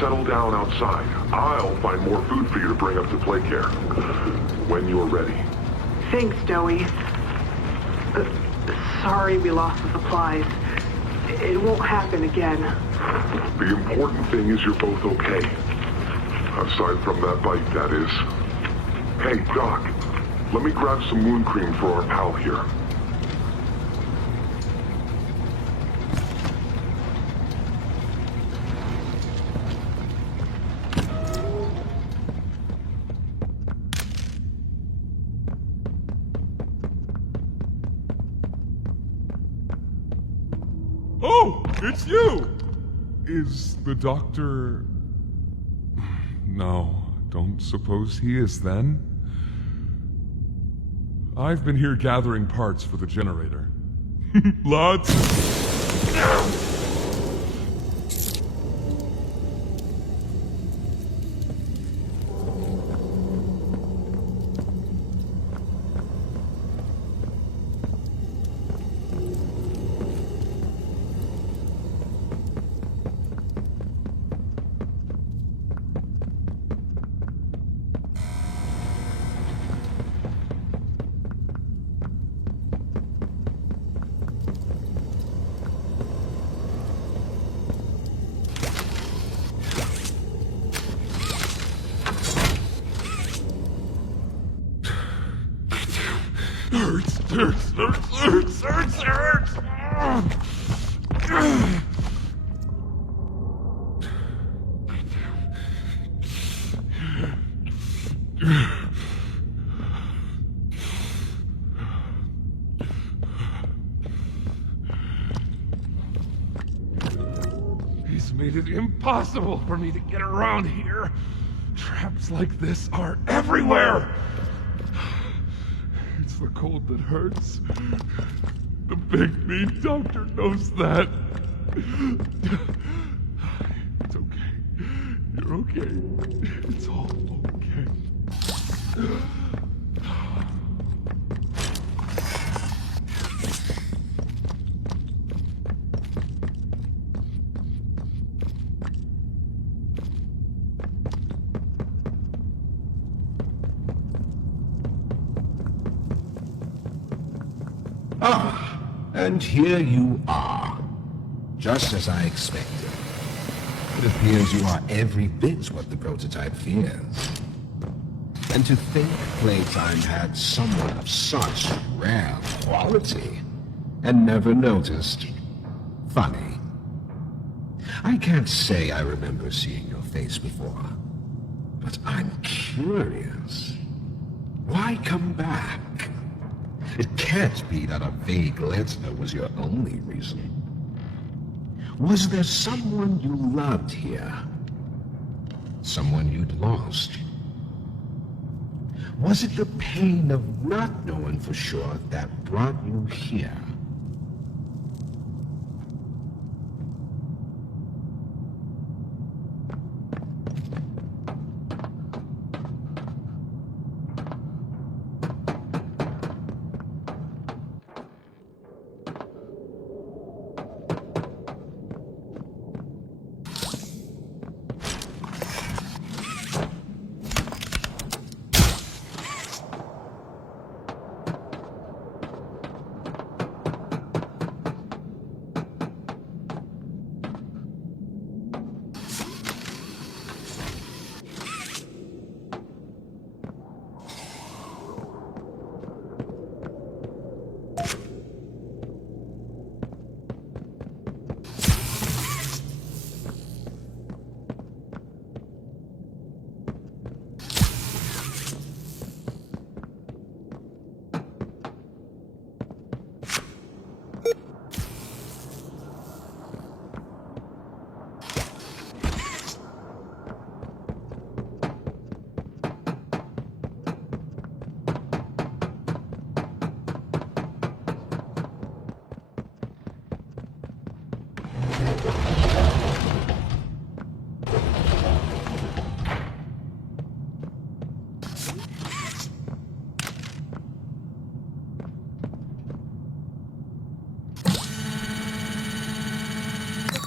Settle down outside. I'll find more food for you to bring up to Playcare when you're ready. Thanks, Joey. Sorry we lost the supplies. It won't happen again. The important thing is you're both okay. Aside from that bite, that is. Hey, Doc, let me grab some wound cream for our pal here. Oh, it's you! Is the doctor... No, don't suppose he is then? I've been here gathering parts for the generator. Lots. Hurts. He's made it impossible for me to get around here. Traps like this are everywhere. It's the cold that hurts. The big mean doctor knows that. It's okay. You're okay. It's all okay. Ah, and here you are. Just as I expected. It appears you are every bit what the prototype fears. And to think Playtime had someone of such rare quality and never noticed. Funny. I can't say I remember seeing your face before, but I'm curious. Why come back? It can't be that a vague letter was your only reason. Was there someone you loved here? Someone you'd lost? Was it the pain of not knowing for sure that brought you here?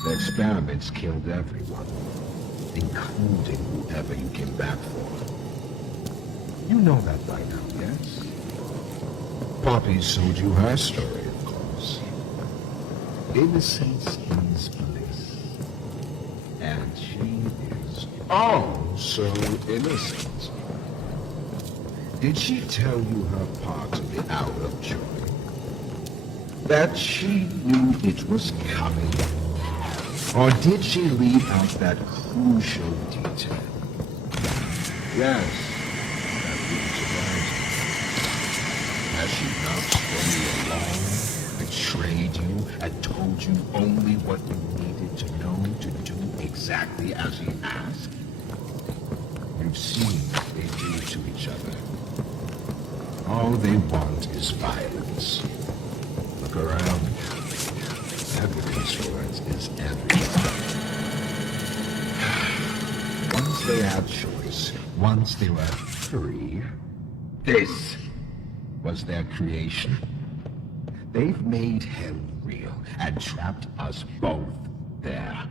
The experiments killed everyone, including whoever you came back for. You know that by now, yes? Poppy sold you her story, of course. innocence is bliss. And she is oh so innocent. Did she tell you her part of the hour of joy? That she knew it was coming? Or did she leave out that crucial detail? Yes, that really surprised me. Has she not strung you along, betrayed you, and told you only what you needed to know to do exactly as he asked? You've seen what they do to each other. All they want is violence. Look around. Evidence for it is everywhere. Once they had choice, once they were free, this was their creation. They've made hell real and trapped us both there.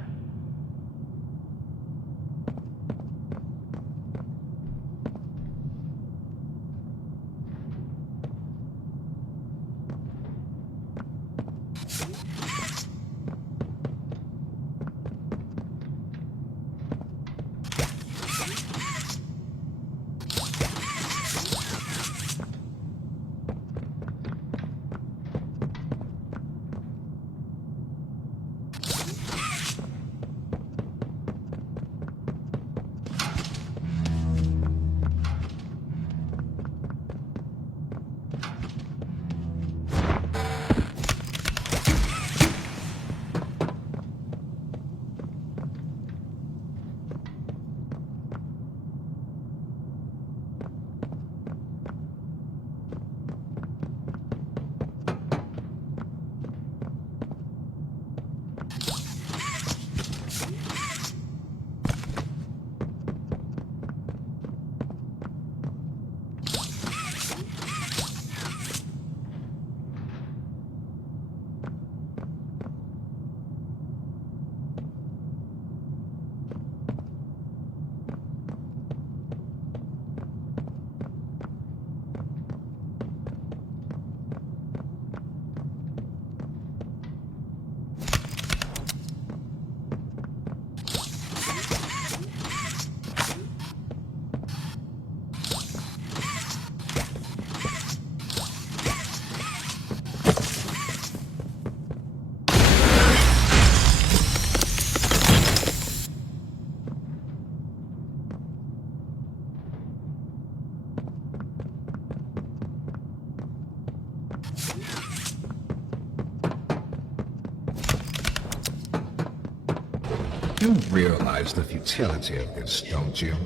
You realize the futility of this, don't you?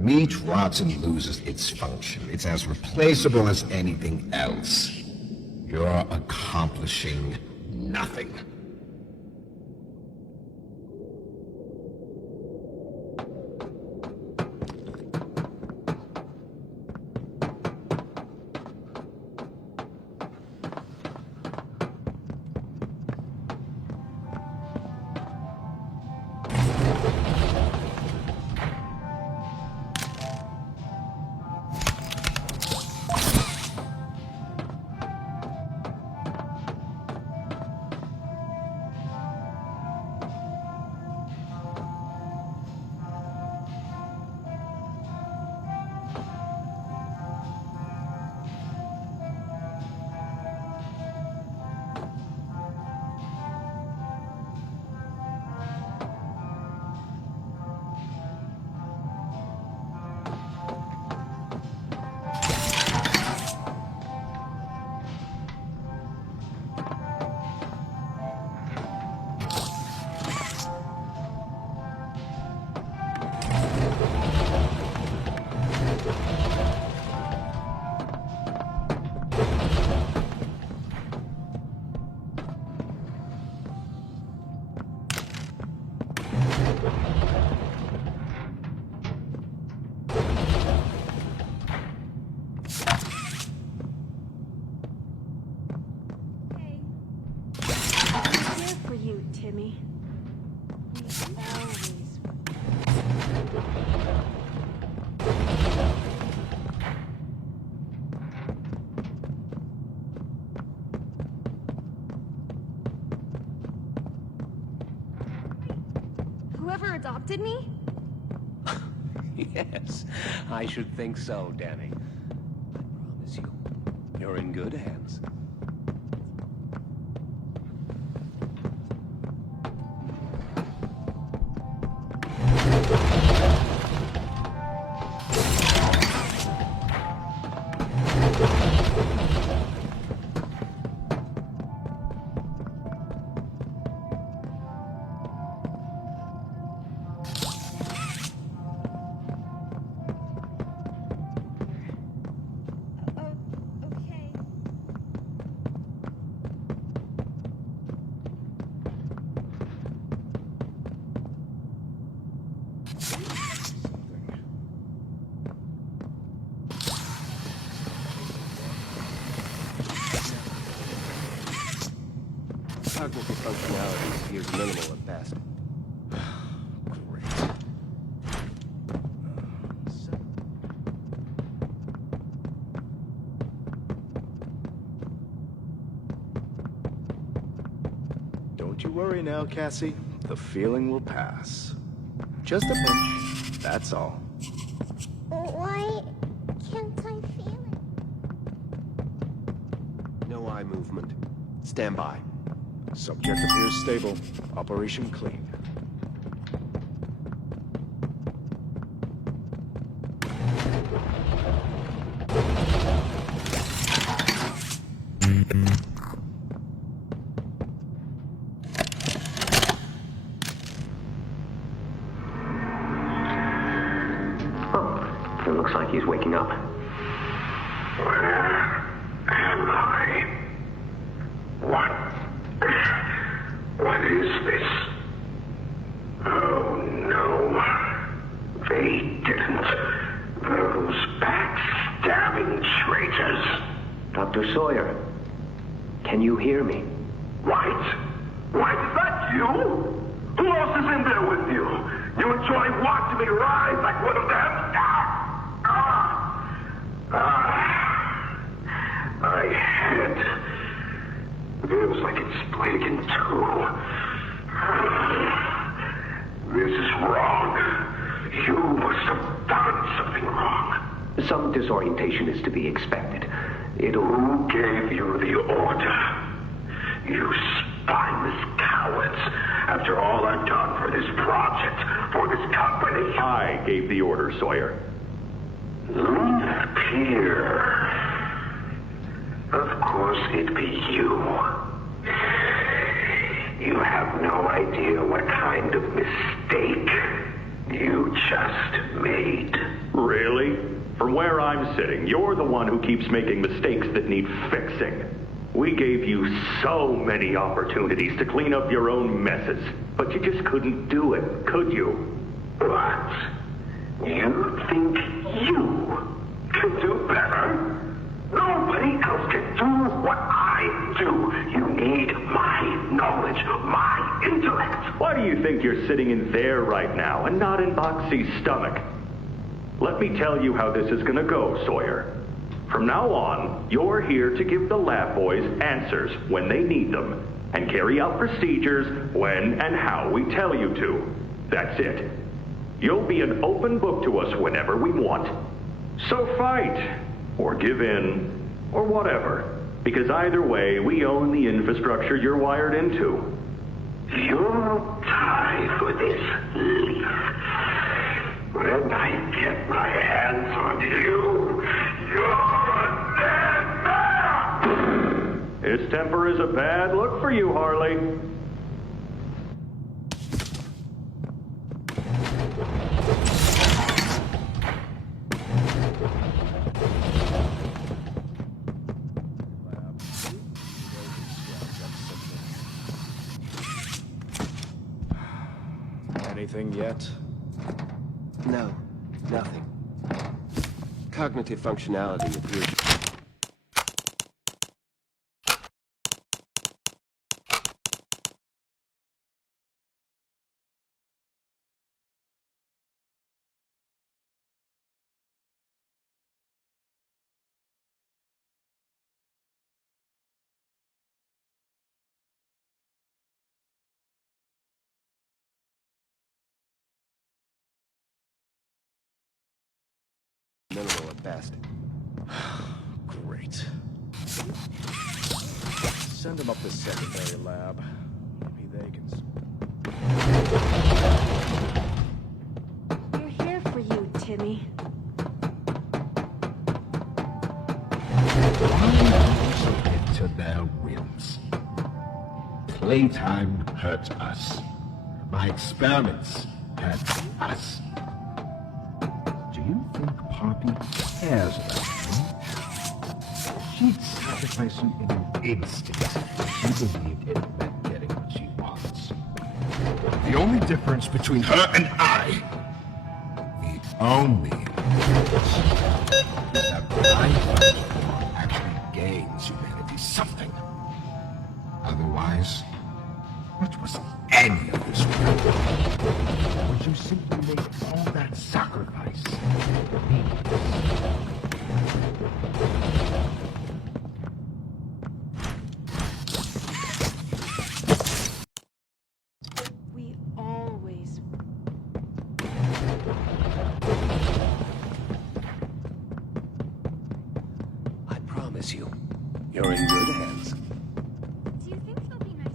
Meat rots and loses its function. It's as replaceable as anything else. You're accomplishing nothing. For you, Timmy. We always Whoever adopted me? Yes, I should think so, Danny. I promise you, you're in good hands. Cognitive functionality appears minimal at best. Great. Don't you worry now, Cassie. The feeling will pass. Just a pinch, that's all. Why can't I feel it? No eye movement. Stand by. Subject appears stable. Operation clean. Oh, it looks like he's waking up. Where am I? What is this? Oh no. They didn't. Those backstabbing traitors. Dr. Sawyer, can you hear me? White? White, is that you? Who else is in there with you? You enjoy watching me rise like one of them? My head. Feels like it's bleeding in two. This is wrong. You must have done something wrong. Some disorientation is to be expected. Who gave you the order? You spineless cowards. After all I've done for this project, for this company. I gave the order, Sawyer. Pierre. Of course it'd be you. You have no idea what kind of mistake you just made. Really? From where I'm sitting, you're the one who keeps making mistakes that need fixing. We gave you so many opportunities to clean up your own messes, but you just couldn't do it, could you? What? You think you can do better? Nobody else can do what I do. You need my knowledge, my intellect. Why do you think you're sitting in there right now and not in Boxy's stomach? Let me tell you how this is gonna go, Sawyer. From now on, you're here to give the lab boys answers when they need them, and carry out procedures when and how we tell you to. That's it. You'll be an open book to us whenever we want. So fight, or give in, or whatever. Because either way, we own the infrastructure you're wired into. You'll die for this leaf. When I get my hands on you, you're a dead man! His temper is a bad look for you, Harley. Anything yet? No, nothing. Cognitive functionality appears minimal at best. Great. Send them up to secondary lab. Maybe they can... We're here for you, Timmy. To their whims. Playtime hurt us. My experiments hurt us. Do you think Poppy cares about you? She'd sacrifice you in an instant if she believed it meant getting what she wants. The only difference between her and I, the only difference, is that I actually gains humanity something. Otherwise, what was any of this worth? Would you simply make all that sacrifice meaningless? We always... I promise you, you're in good hands. Do you think he'll be nice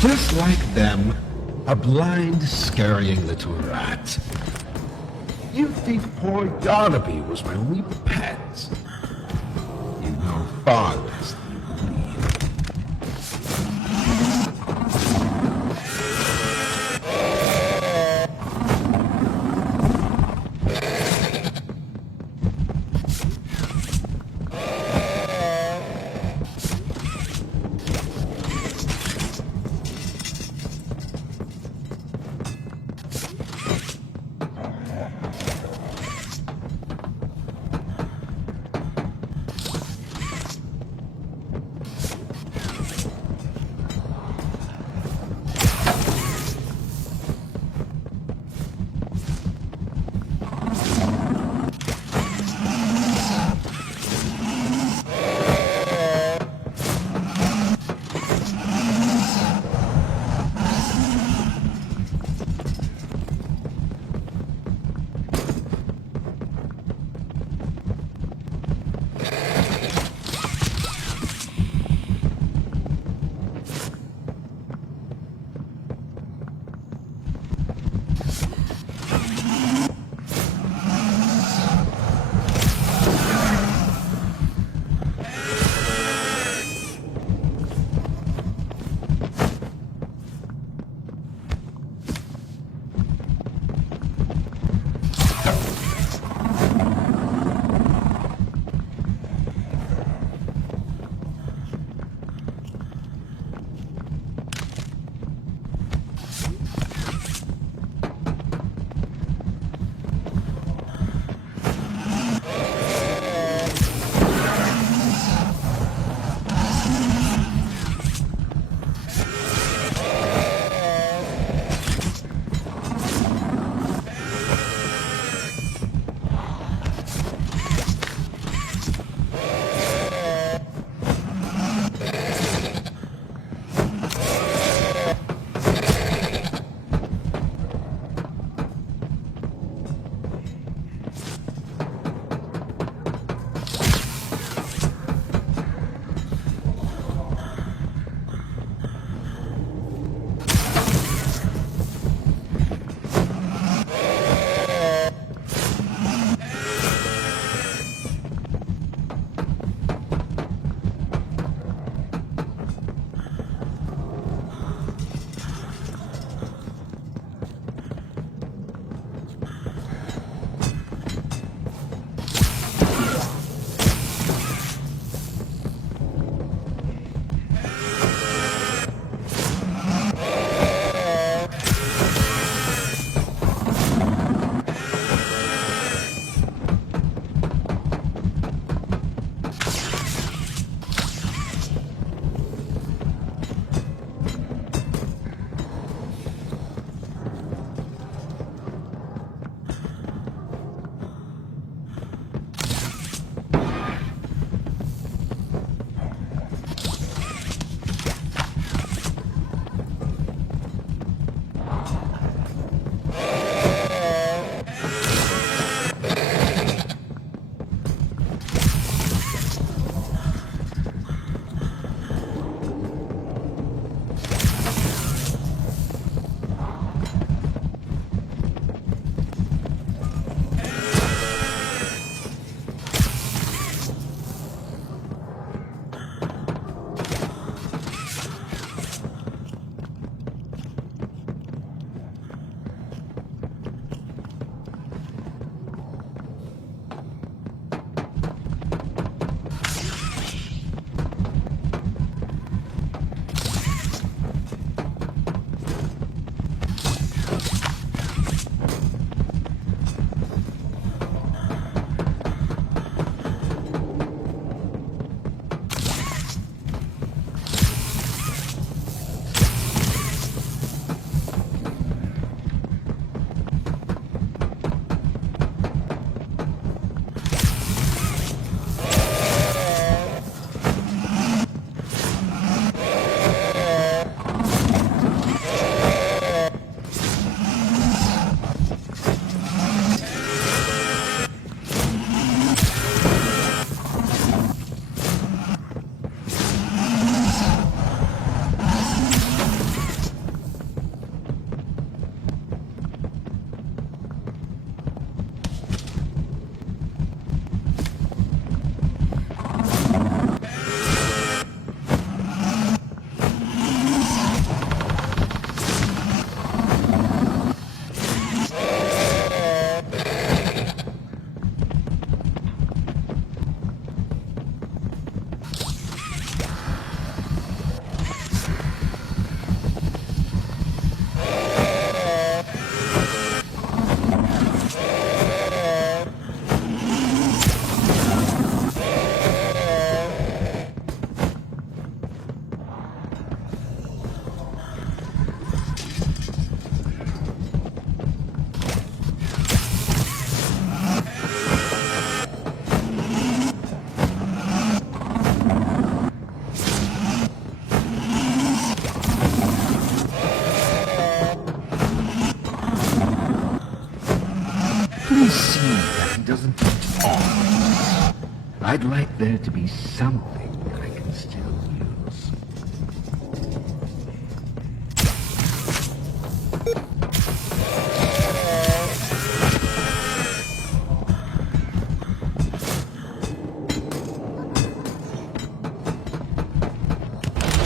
Just like them, a blind, scurrying little rat. You think poor Barnaby was my only pet? You know far less than you believe. doesn't talk. I'd like there to be something I can still use.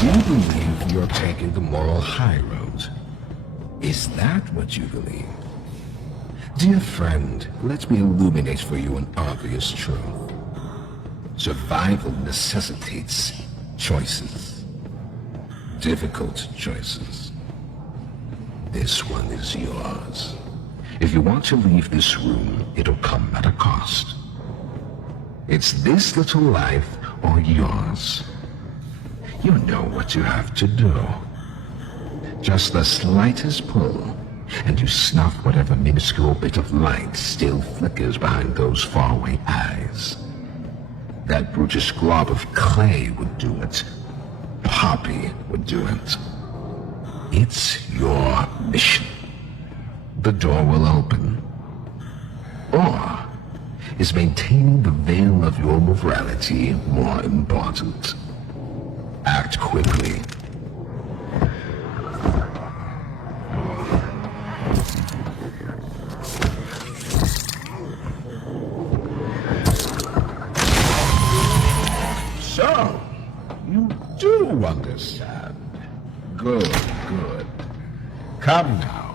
Do you believe you're taking the moral high road? Is that what you believe? Dear friend, let me illuminate for you an obvious truth. Survival necessitates choices. Difficult choices. This one is yours. If you want to leave this room, it'll come at a cost. It's this little life or yours. You know what you have to do. Just the slightest pull, and you snuff whatever minuscule bit of light still flickers behind those faraway eyes. That brutish glob of clay would do it. Poppy would do it. It's your mission. The door will open. Or is maintaining the veil of your morality more important? Act quickly. So, you do understand. Good, good. Come now.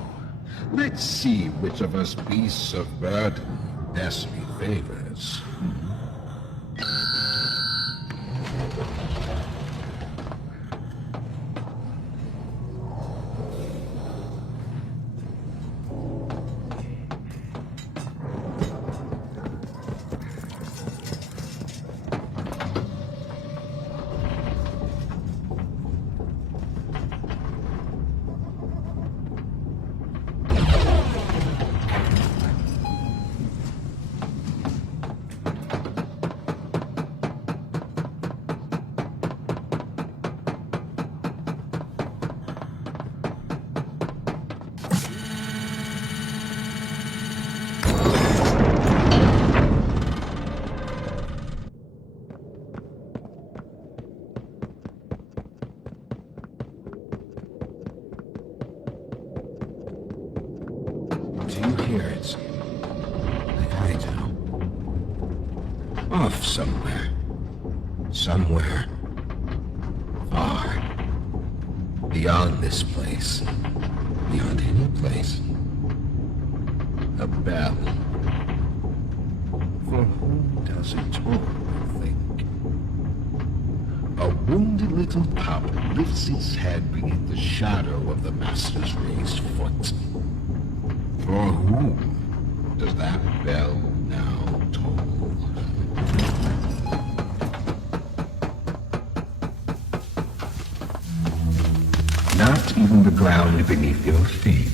Let's see which of us beasts of burden Destiny favors. Do you hear it? Like I do. Off somewhere. Somewhere. Far. Beyond this place. Beyond any place. A bell. For whom does it toll, I think? A wounded little pup lifts its head beneath the shadow of the master's raised foot. For whom does that bell now toll? Not even the ground beneath your feet.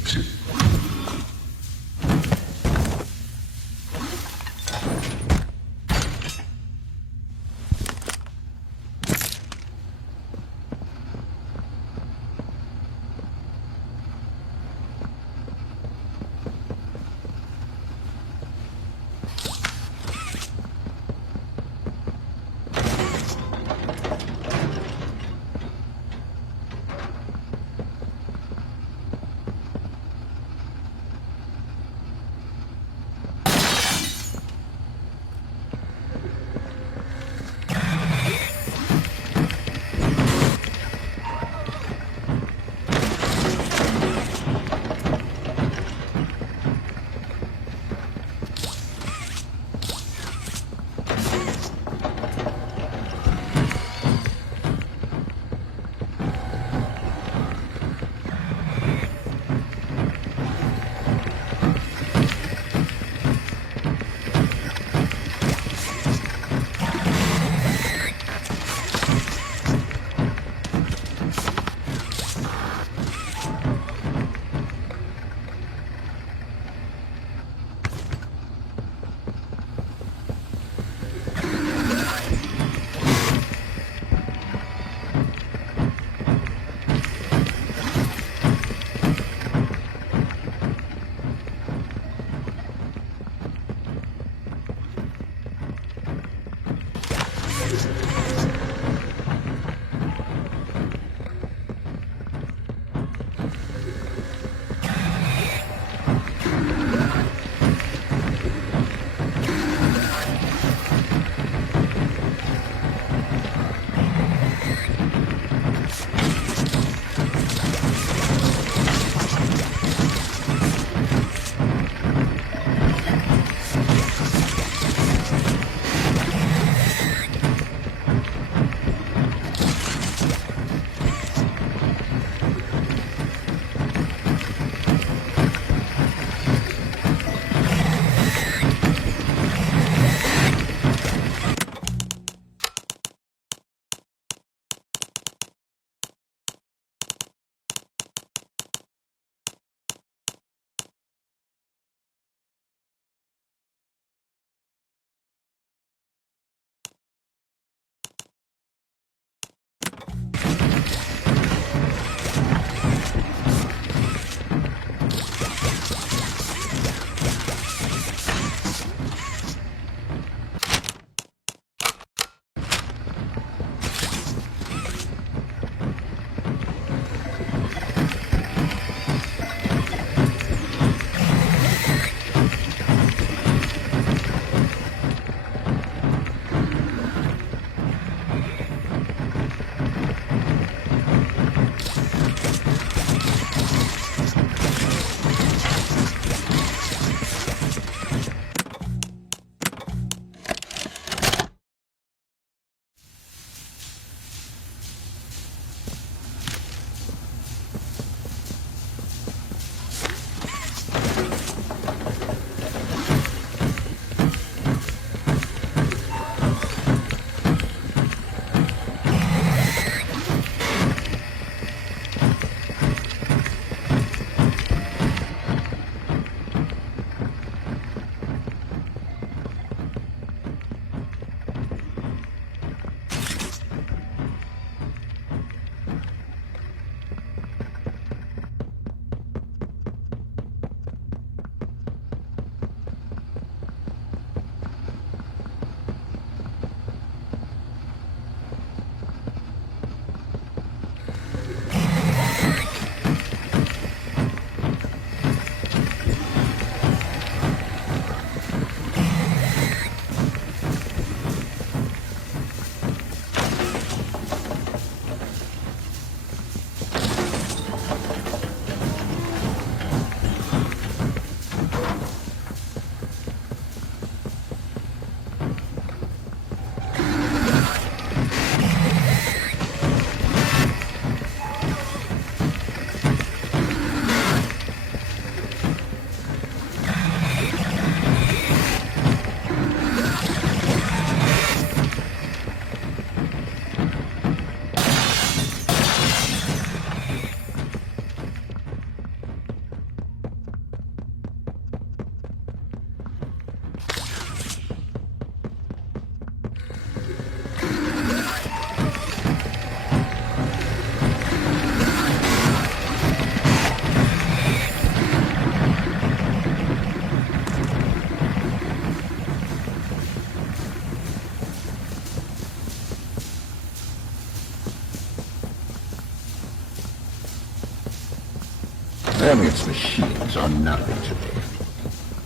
Then its machines are nothing to me.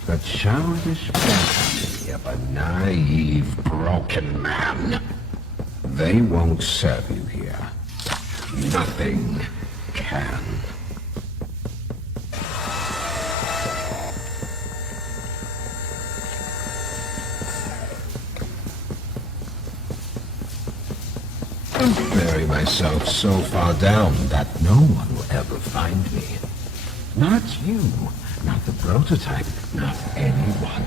The childish fantasy of a naive, broken man. They won't serve you here. Nothing can. Bury myself so far down that no one will ever find me. Not you, not the prototype, not anyone.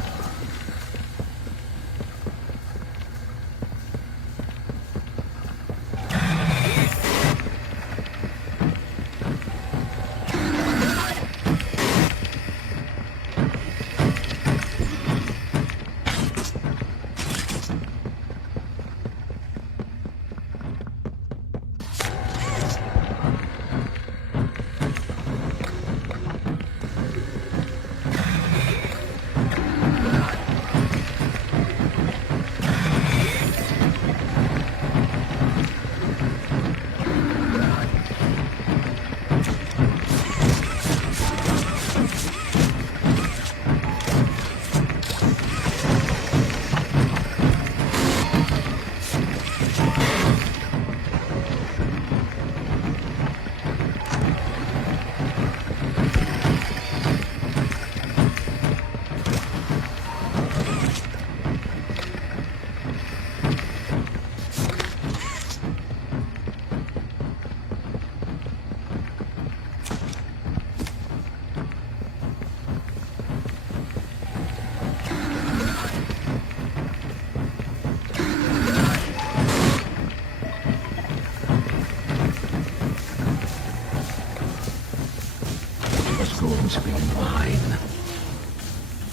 Going to be mine.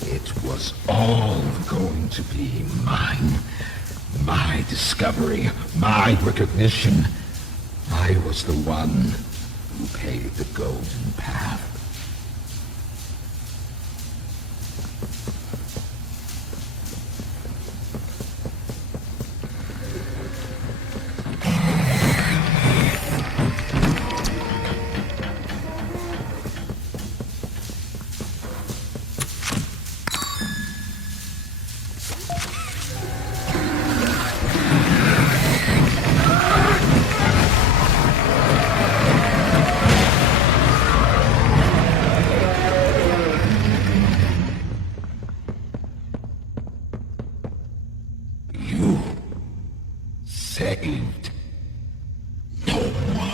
It was all going to be mine. My discovery, my recognition. I was the one who paved the golden path. Saved no one.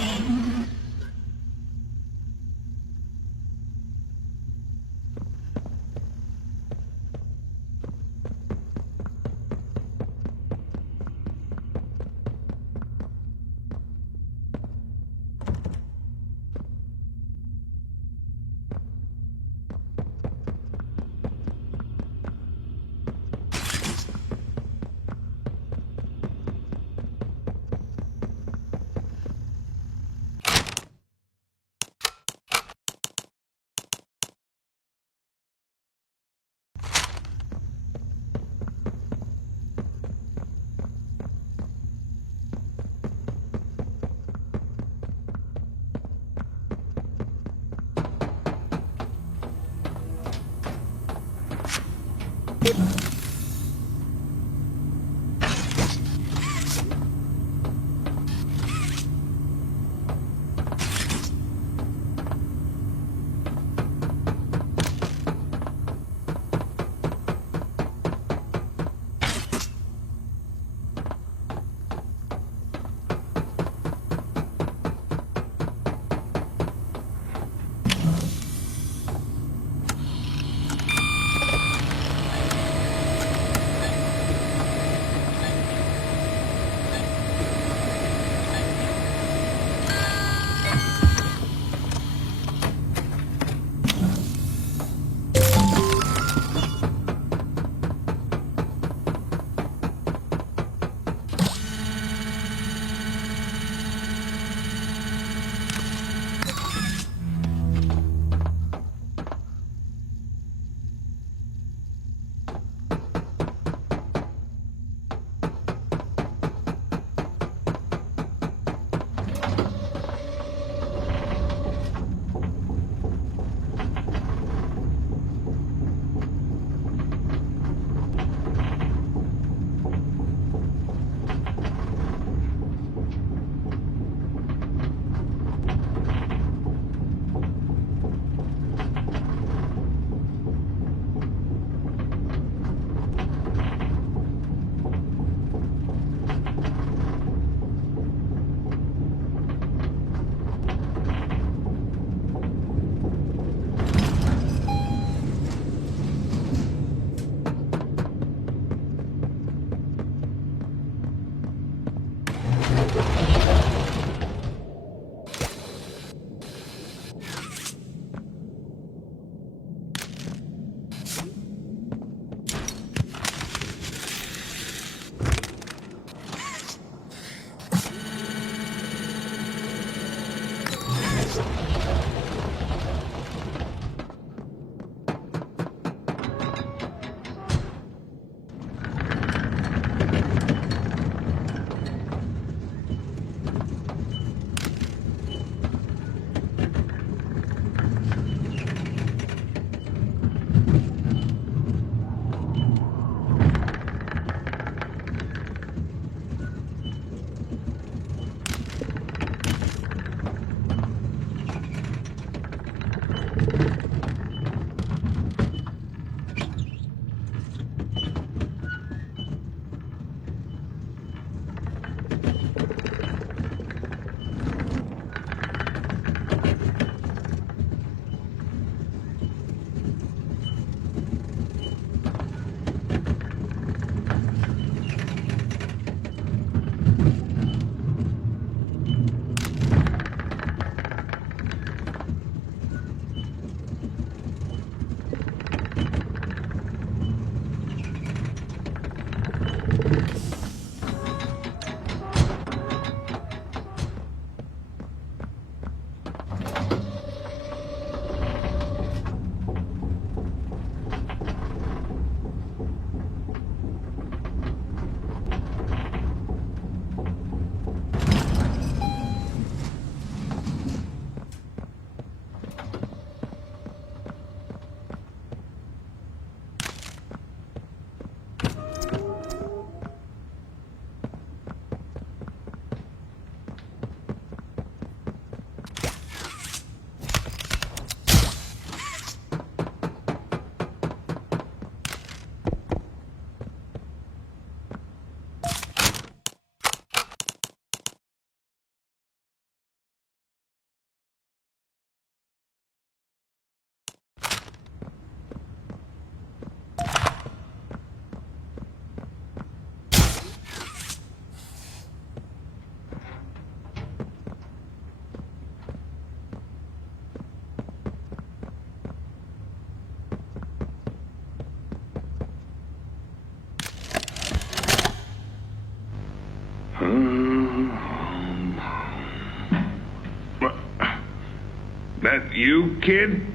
you, kid?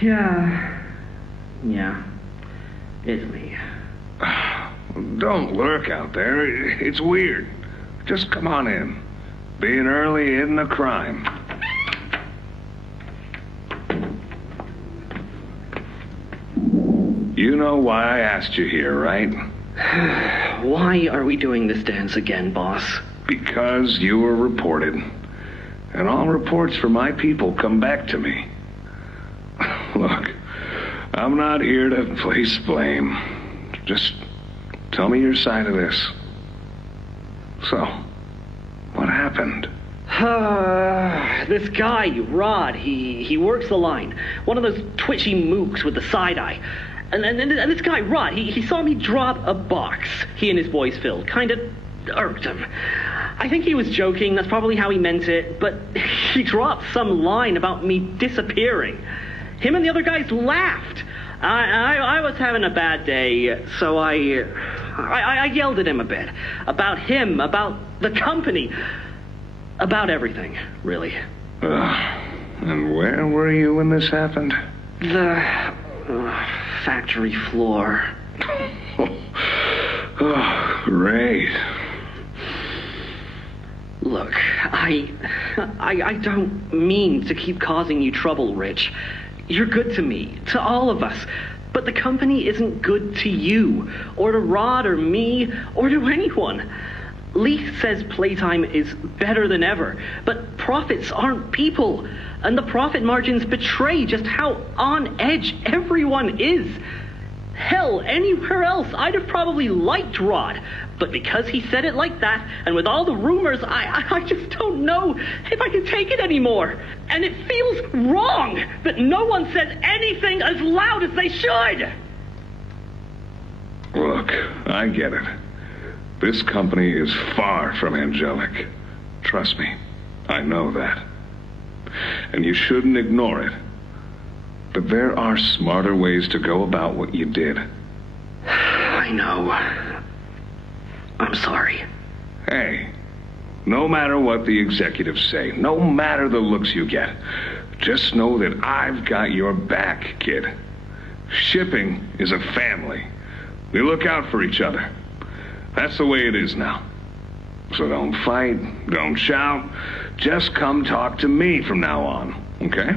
Yeah. It's me. Don't lurk out there. It's weird. Just come on in. Being early isn't a crime. You know why I asked you here, right? Why are we doing this dance again, boss? Because you were reported. And all reports from my people come back to me. Look, I'm not here to place blame. Just tell me your side of this. So, what happened? This guy, Rod, he works the line. One of those twitchy mooks with the side eye. And this guy, Rod, he saw me drop a box he and his boys filled. Kind of irked him. I think he was joking, that's probably how he meant it, but he dropped some line about me disappearing. Him and the other guys laughed. I was having a bad day, so I yelled at him a bit. About him, about the company, about everything, really. And where were you when this happened? The factory floor. Oh, great. Look, I don't mean to keep causing you trouble, Rich. You're good to me, to all of us. But the company isn't good to you, or to Rod, or me, or to anyone. Lee says Playtime is better than ever, but profits aren't people, and the profit margins betray just how on edge everyone is. Hell, anywhere else, I'd have probably liked Rod, but because he said it like that, and with all the rumors, I just don't know if I can take it anymore. And it feels wrong that no one says anything as loud as they should. Look, I get it. This company is far from angelic. Trust me, I know that. And you shouldn't ignore it. But there are smarter ways to go about what you did. I know. I'm sorry. Hey, no matter what the executives say, no matter the looks you get, just know that I've got your back, kid. Shipping is a family. We look out for each other. That's the way it is now. So don't fight, don't shout. Just come talk to me from now on, okay?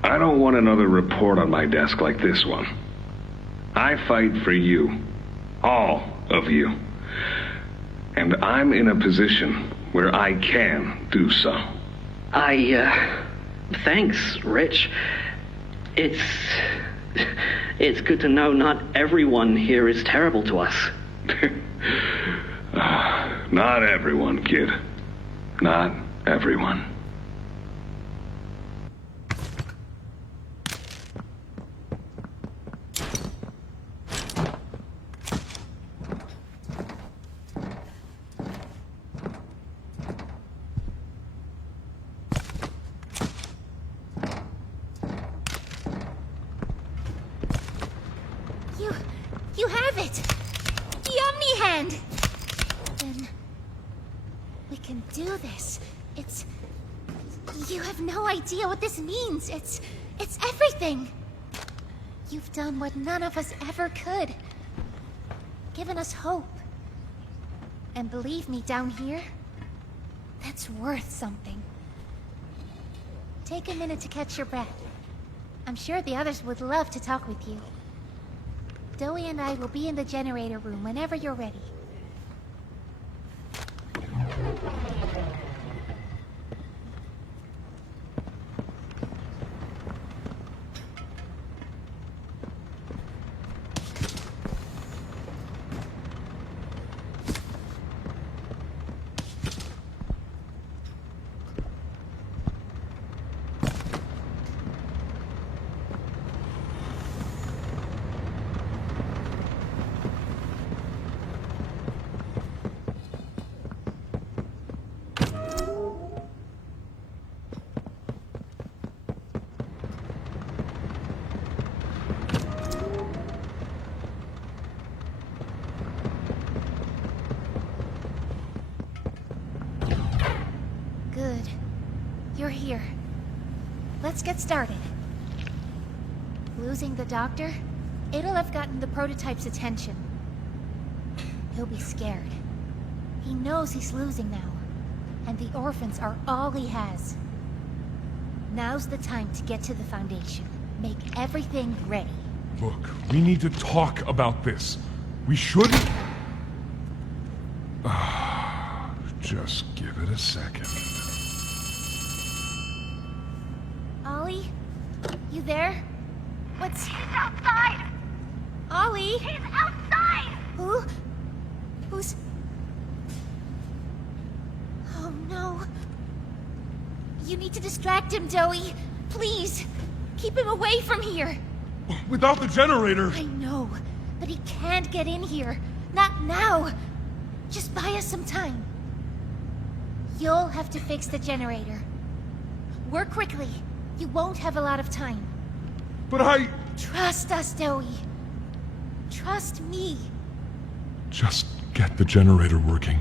I don't want another report on my desk like this one. I fight for you. All of you. And I'm in a position where I can do so. Thanks, Rich. It's good to know not everyone here is terrible to us. Not everyone, kid. Not everyone. You have it! The Omni-Hand! Then we can do this. You have no idea what this means. It's everything. You've done what none of us ever could. Given us hope. And believe me, down here, that's worth something. Take a minute to catch your breath. I'm sure the others would love to talk with you. Zoe and I will be in the generator room whenever you're ready. let's get started. Losing the doctor? It'll have gotten the prototype's attention. He'll be scared. He knows he's losing now, and the orphans are all he has. Now's the time to get to the Foundation. Make everything ready. Look, we need to talk about this. We should... just give it a second. Ollie? You there? He's outside! Ollie? He's outside! Who? Who's... Oh no. You need to distract him, Joey. Please. Keep him away from here. Without the generator... I know, but he can't get in here. Not now. Just buy us some time. You'll have to fix the generator. Work quickly. You won't have a lot of time. But I... Trust us, Joey. Trust me. Just get the generator working.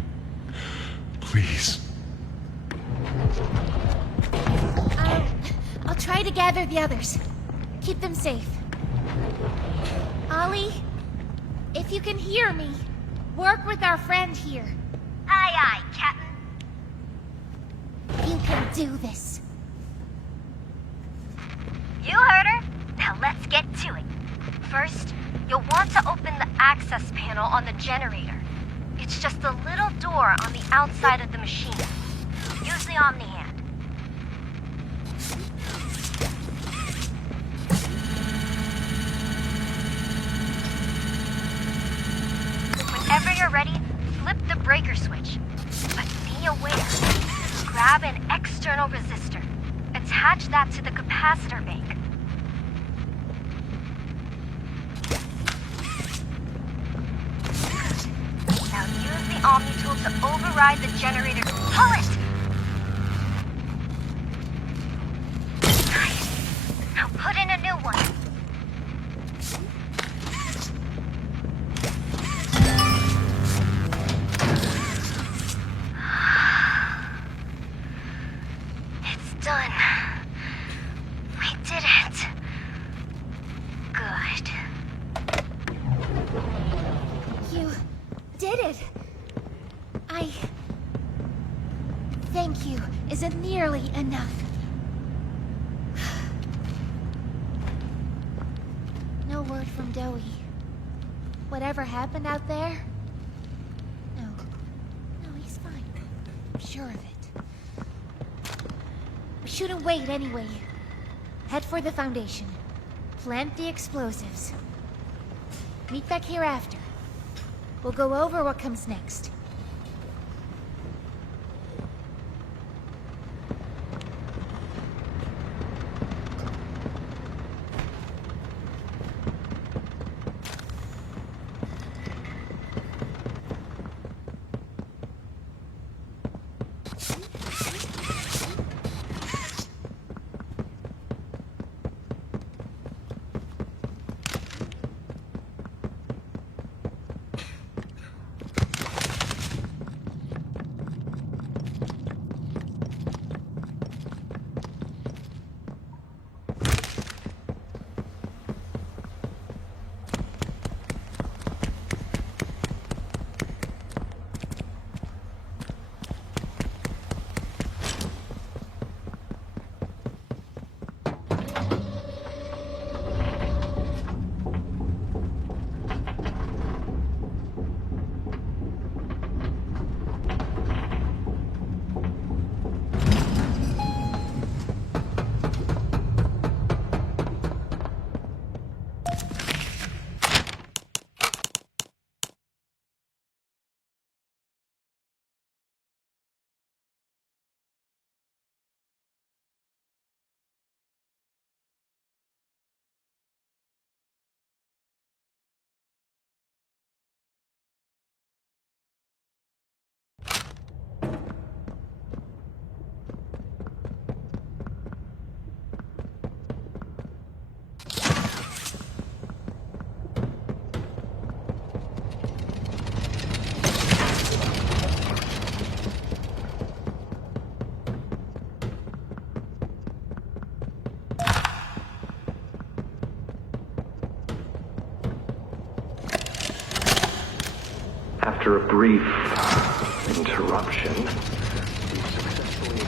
Please. I'll try to gather the others. Keep them safe. Ollie, if you can hear me, work with our friend here. Aye, aye, Captain. You can do this. You heard her. Now let's get to it. First, you'll want to open the access panel on the generator. It's just a little door on the outside of the machine. Use the Omni hand. Whenever you're ready, flip the breaker switch. But be aware. Grab an external resistor. Attach that to the capacitor bank. Now use the Omni tool to override the generator. Pull it! Nice. Now put in a new one. It's done. We did it. Good. You did it. Thank you isn't nearly enough. No word from Dowie. Whatever happened out there? No, he's fine. I'm sure of it. We shouldn't wait anyway. Head for the Foundation. Plant the explosives. Meet back here after. We'll go over what comes next. After a brief interruption, we've successfully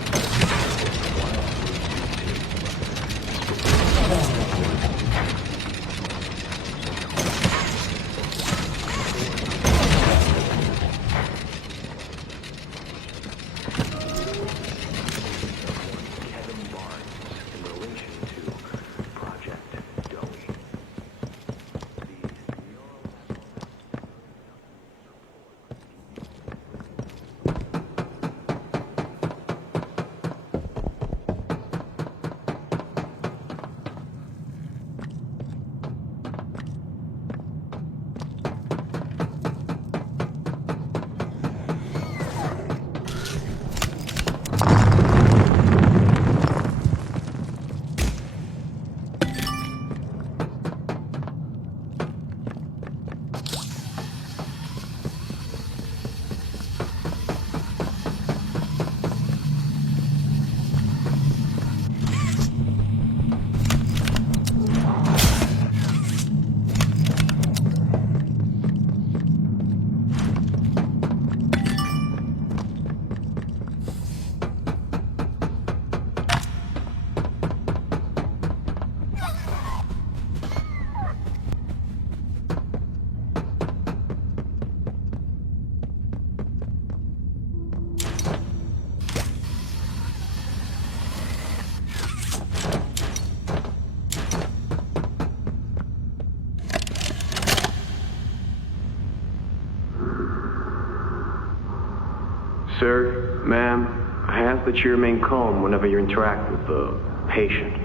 Sir, ma'am, I ask that you remain calm whenever you interact with the patient.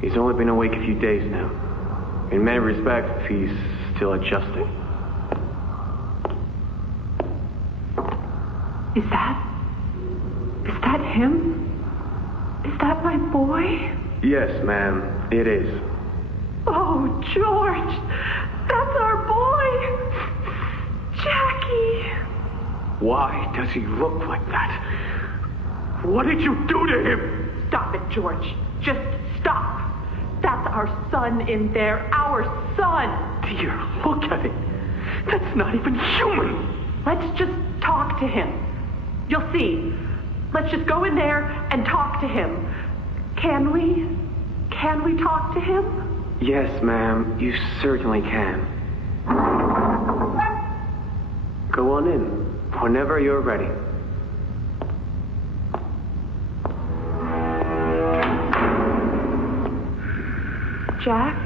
He's only been awake a few days now. In many respects, he's still adjusting. Is that him? Is that my boy? Yes, ma'am, it is. Oh, George! That's our boy! Jackie! Why does he look like that? What did you do to him? Stop it, George. Just stop. That's our son in there. Our son! Dear, look at it. That's not even human. Let's just talk to him. You'll see. Let's just go in there and talk to him. Can we? Can we talk to him? Yes, ma'am, you certainly can. Go on in, whenever you're ready. Jack,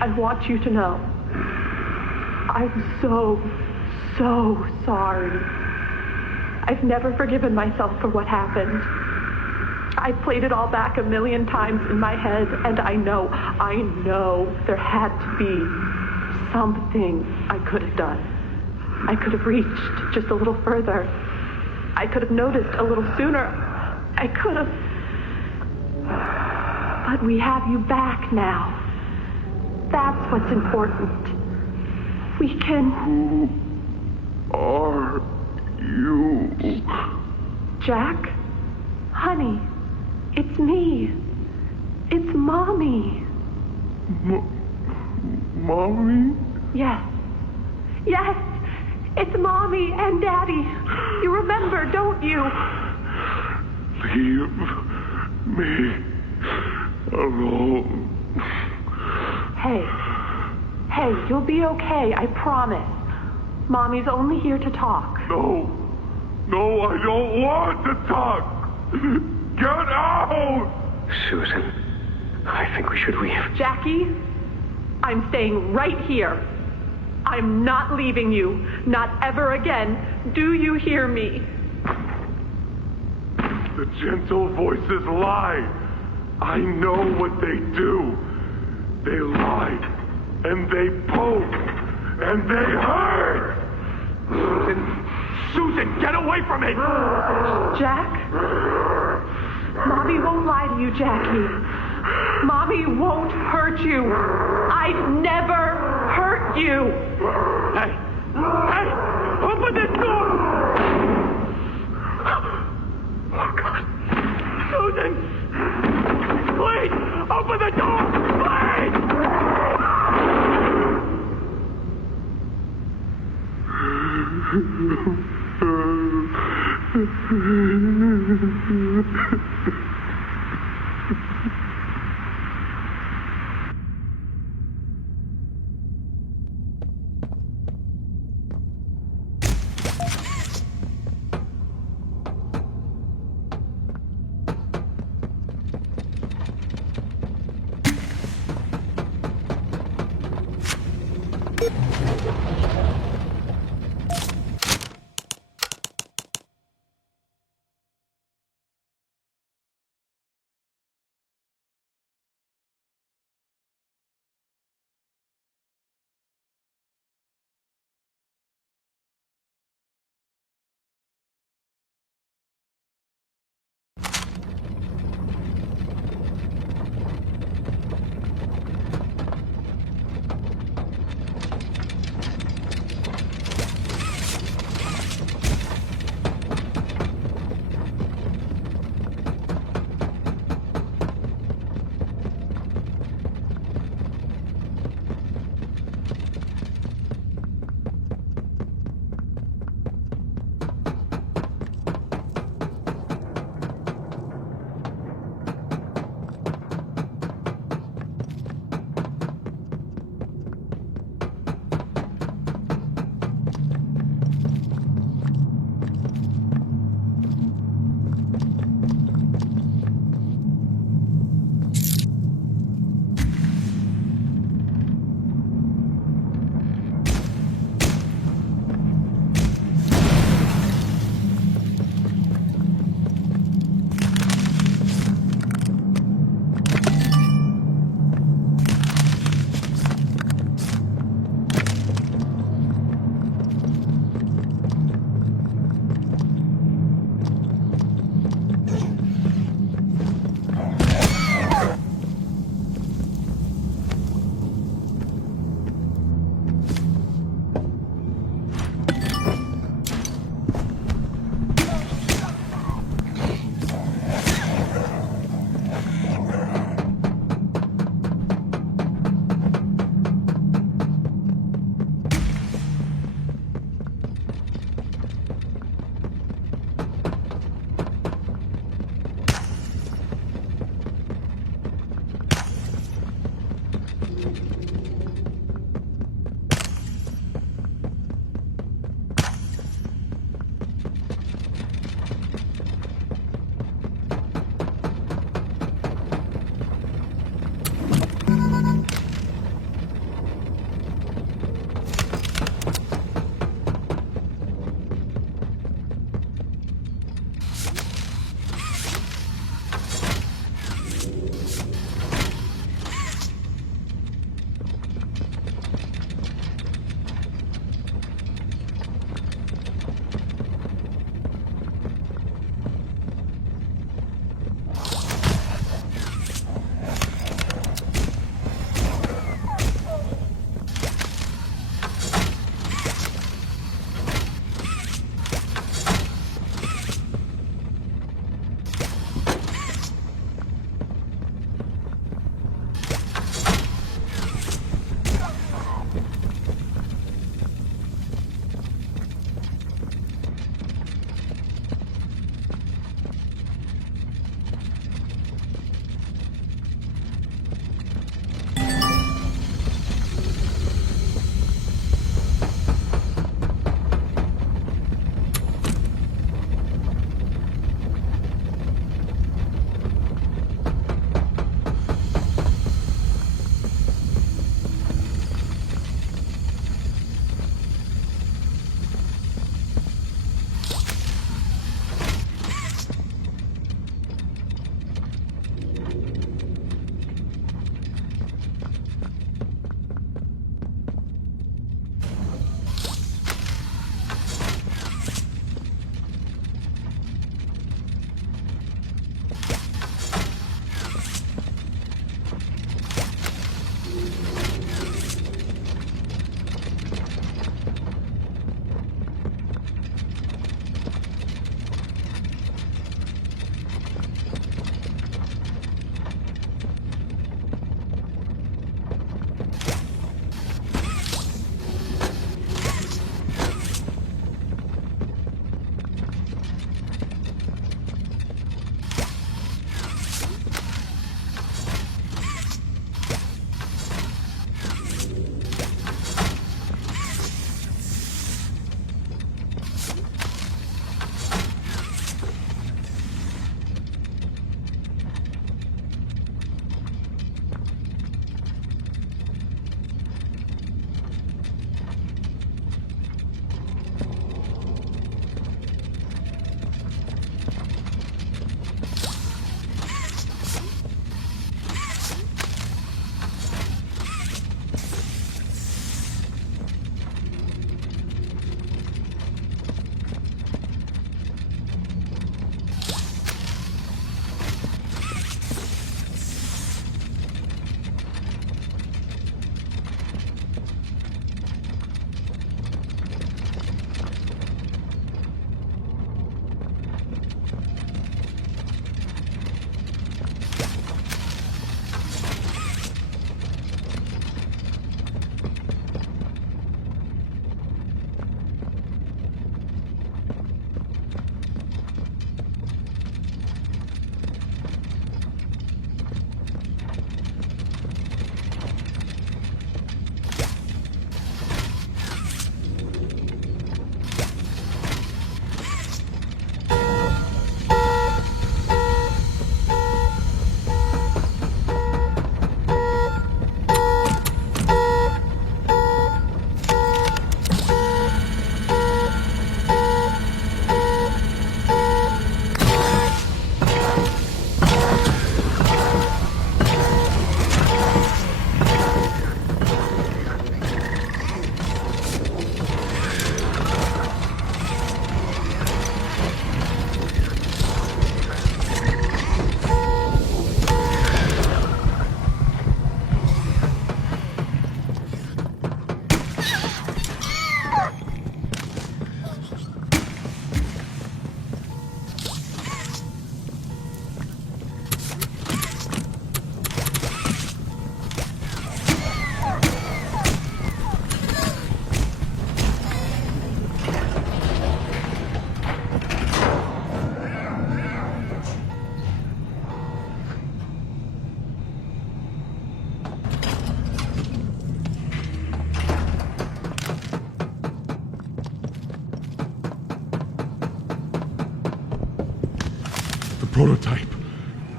I want you to know. I'm so sorry. I've never forgiven myself for what happened. I've played it all back a million times in my head, and I know there had to be something I could have done. I could have reached just a little further. I could have noticed a little sooner. I could have... But we have you back now. That's what's important. We can... Who are you? Jack? Honey, it's me. It's Mommy. Mommy? Yes. Yes, it's Mommy and Daddy. You remember, don't you? Leave me alone. Hey, you'll be okay, I promise. Mommy's only here to talk. No, I don't want to talk. Get out! Susan, I think we should leave. Jackie, I'm staying right here. I'm not leaving you. Not ever again. Do you hear me? The gentle voices lie. I know what they do. They lie, and they poke, and they hurt. Susan, get away from me! Jack? Mommy won't lie to you, Jackie. Mommy won't hurt you. I'd never hurt you. Hey! Open this door! Oh, God. Susan! Please! Open the door! Please!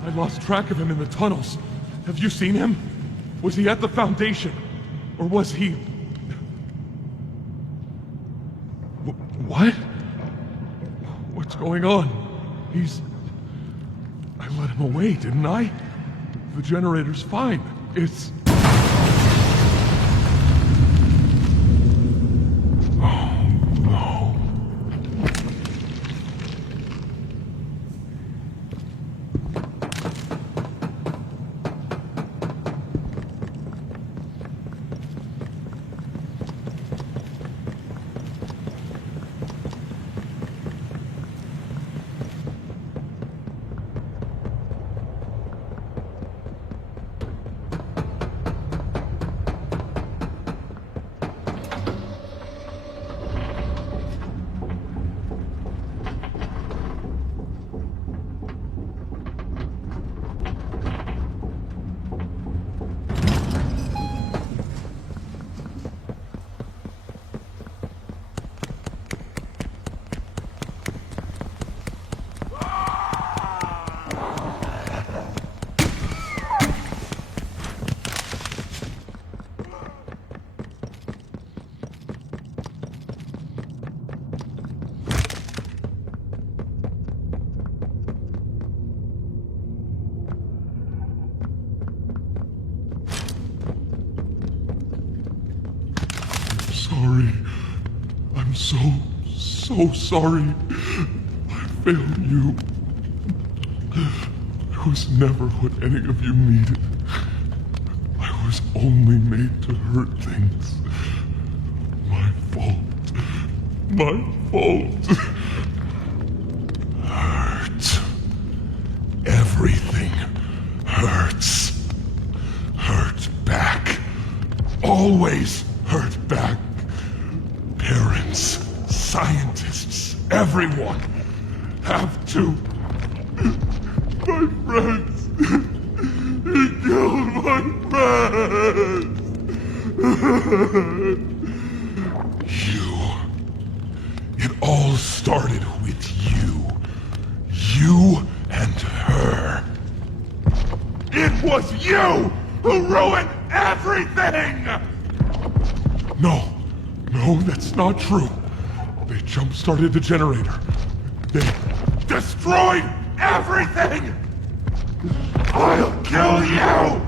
I lost track of him in the tunnels. Have you seen him? Was he at the Foundation? Or was he... What? What's going on? I let him away, didn't I? The generator's fine. It's... Sorry. I'm so sorry. I failed you. I was never what any of you needed. I was only made to hurt things. My fault. My fault. Hurt. Everything hurts. Hurt back. Always hurt back. Parents, scientists, everyone have to. My friends. He killed my friends. It all started with you. You and her. It was you who ruined everything! No, that's not true. They jump-started the generator. They destroyed everything! I'll kill you!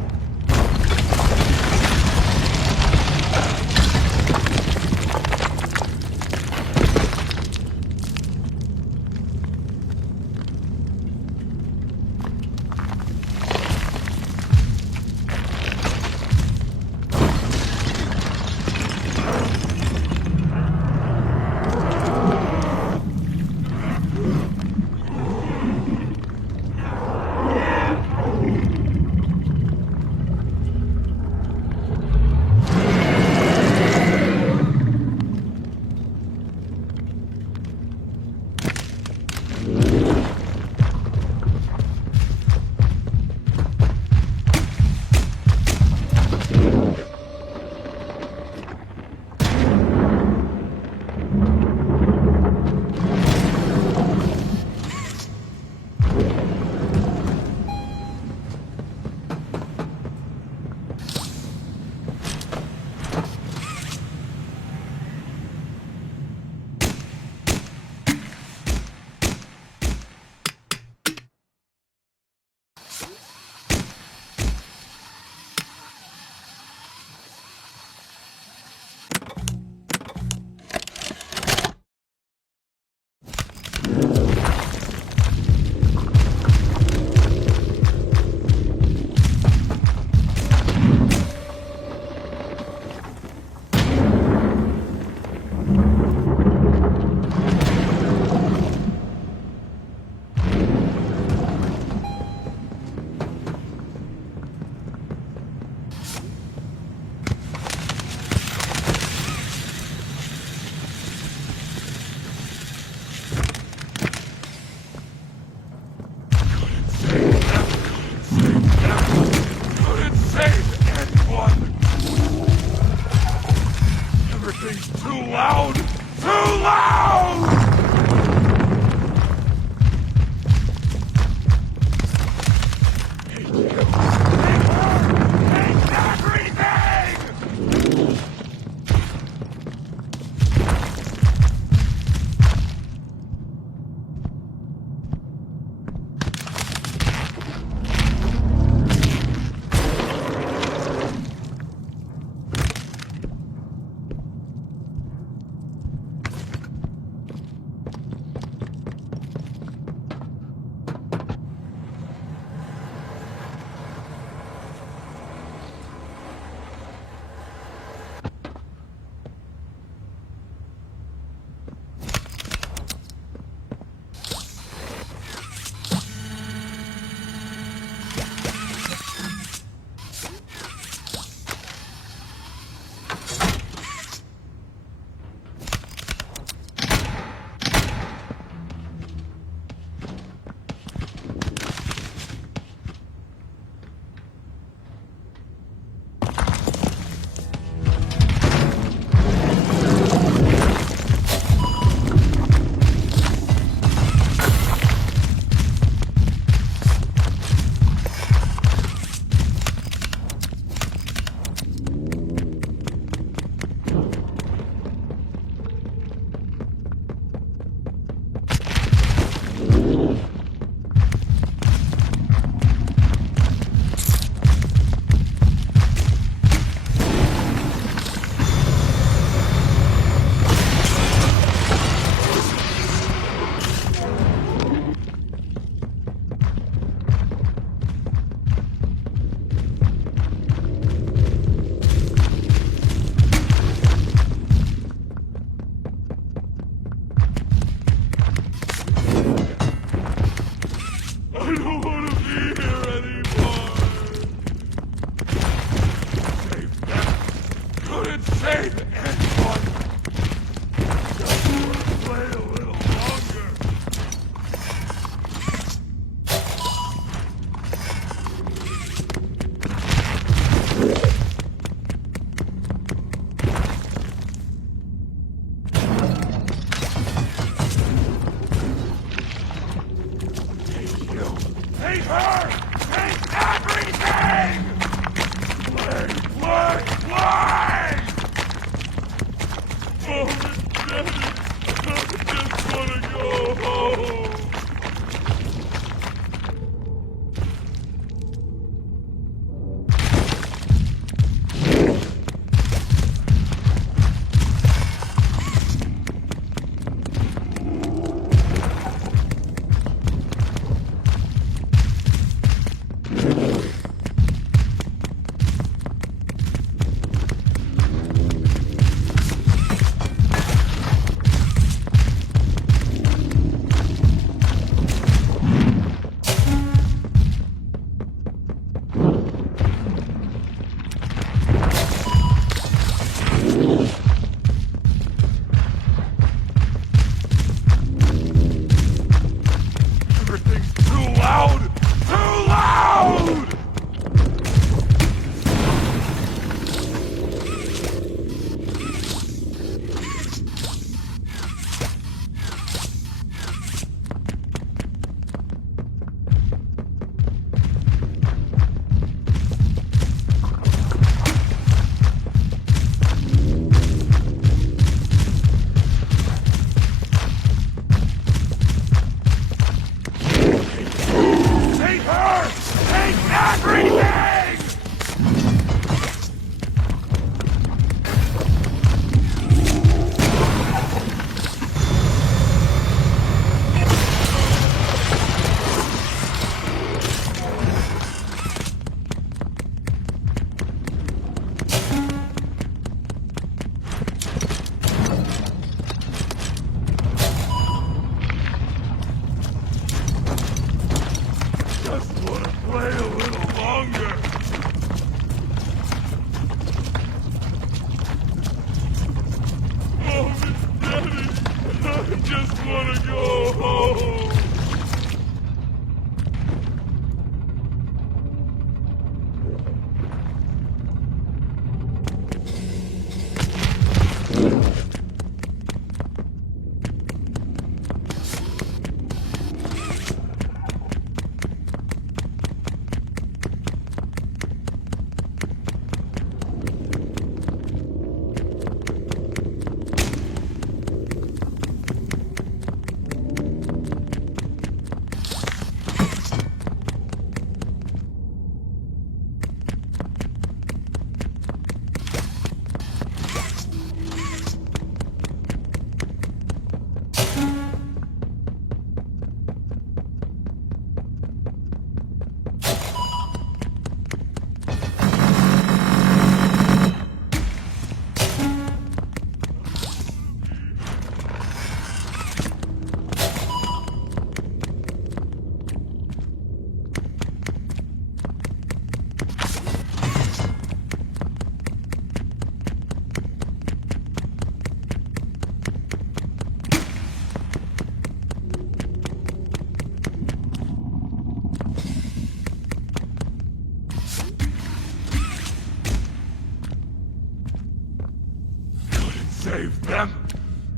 save them!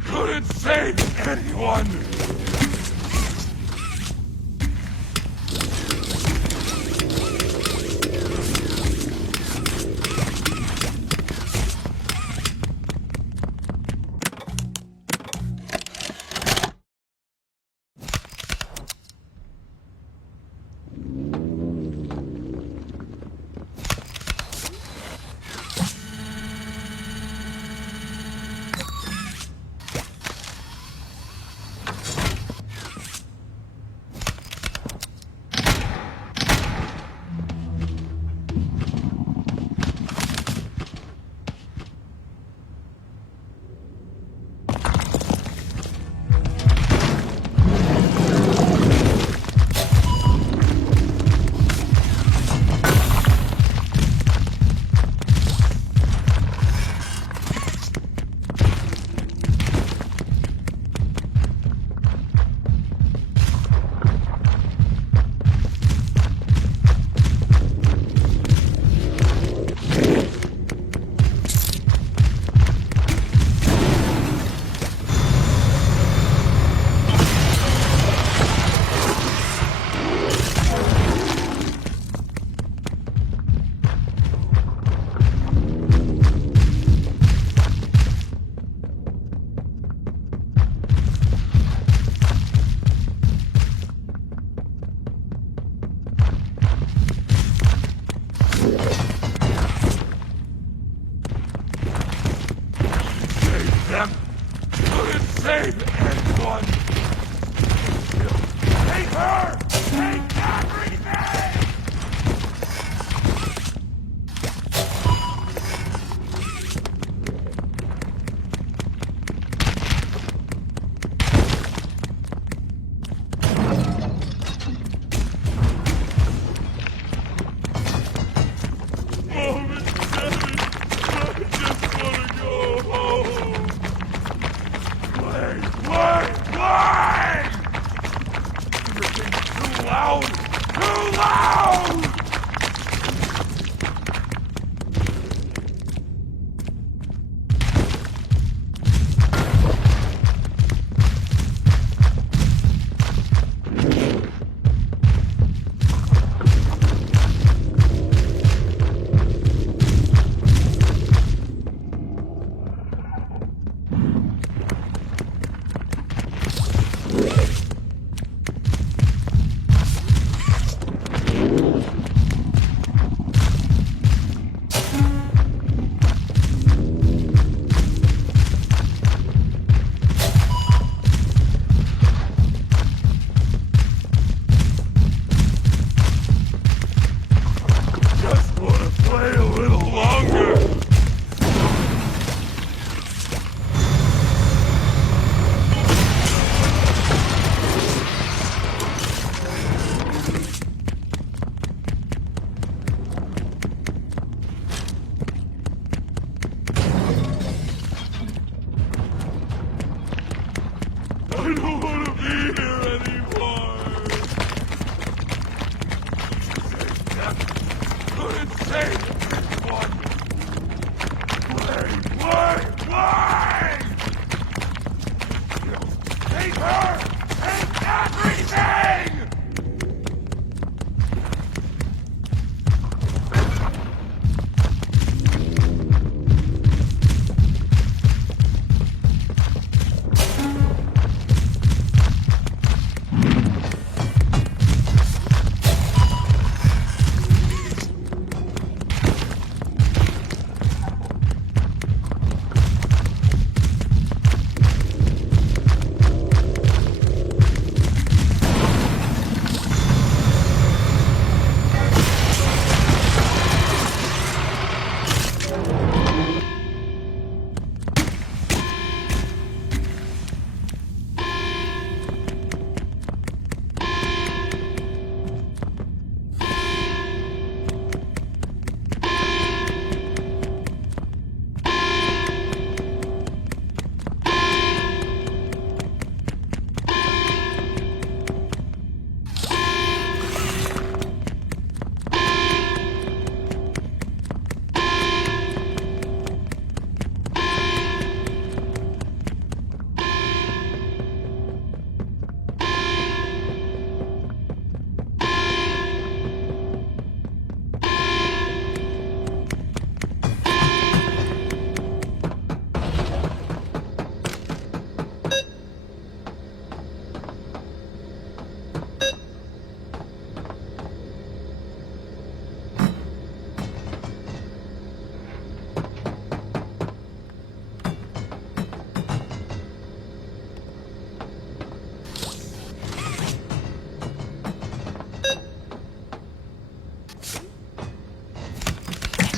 Couldn't save anyone!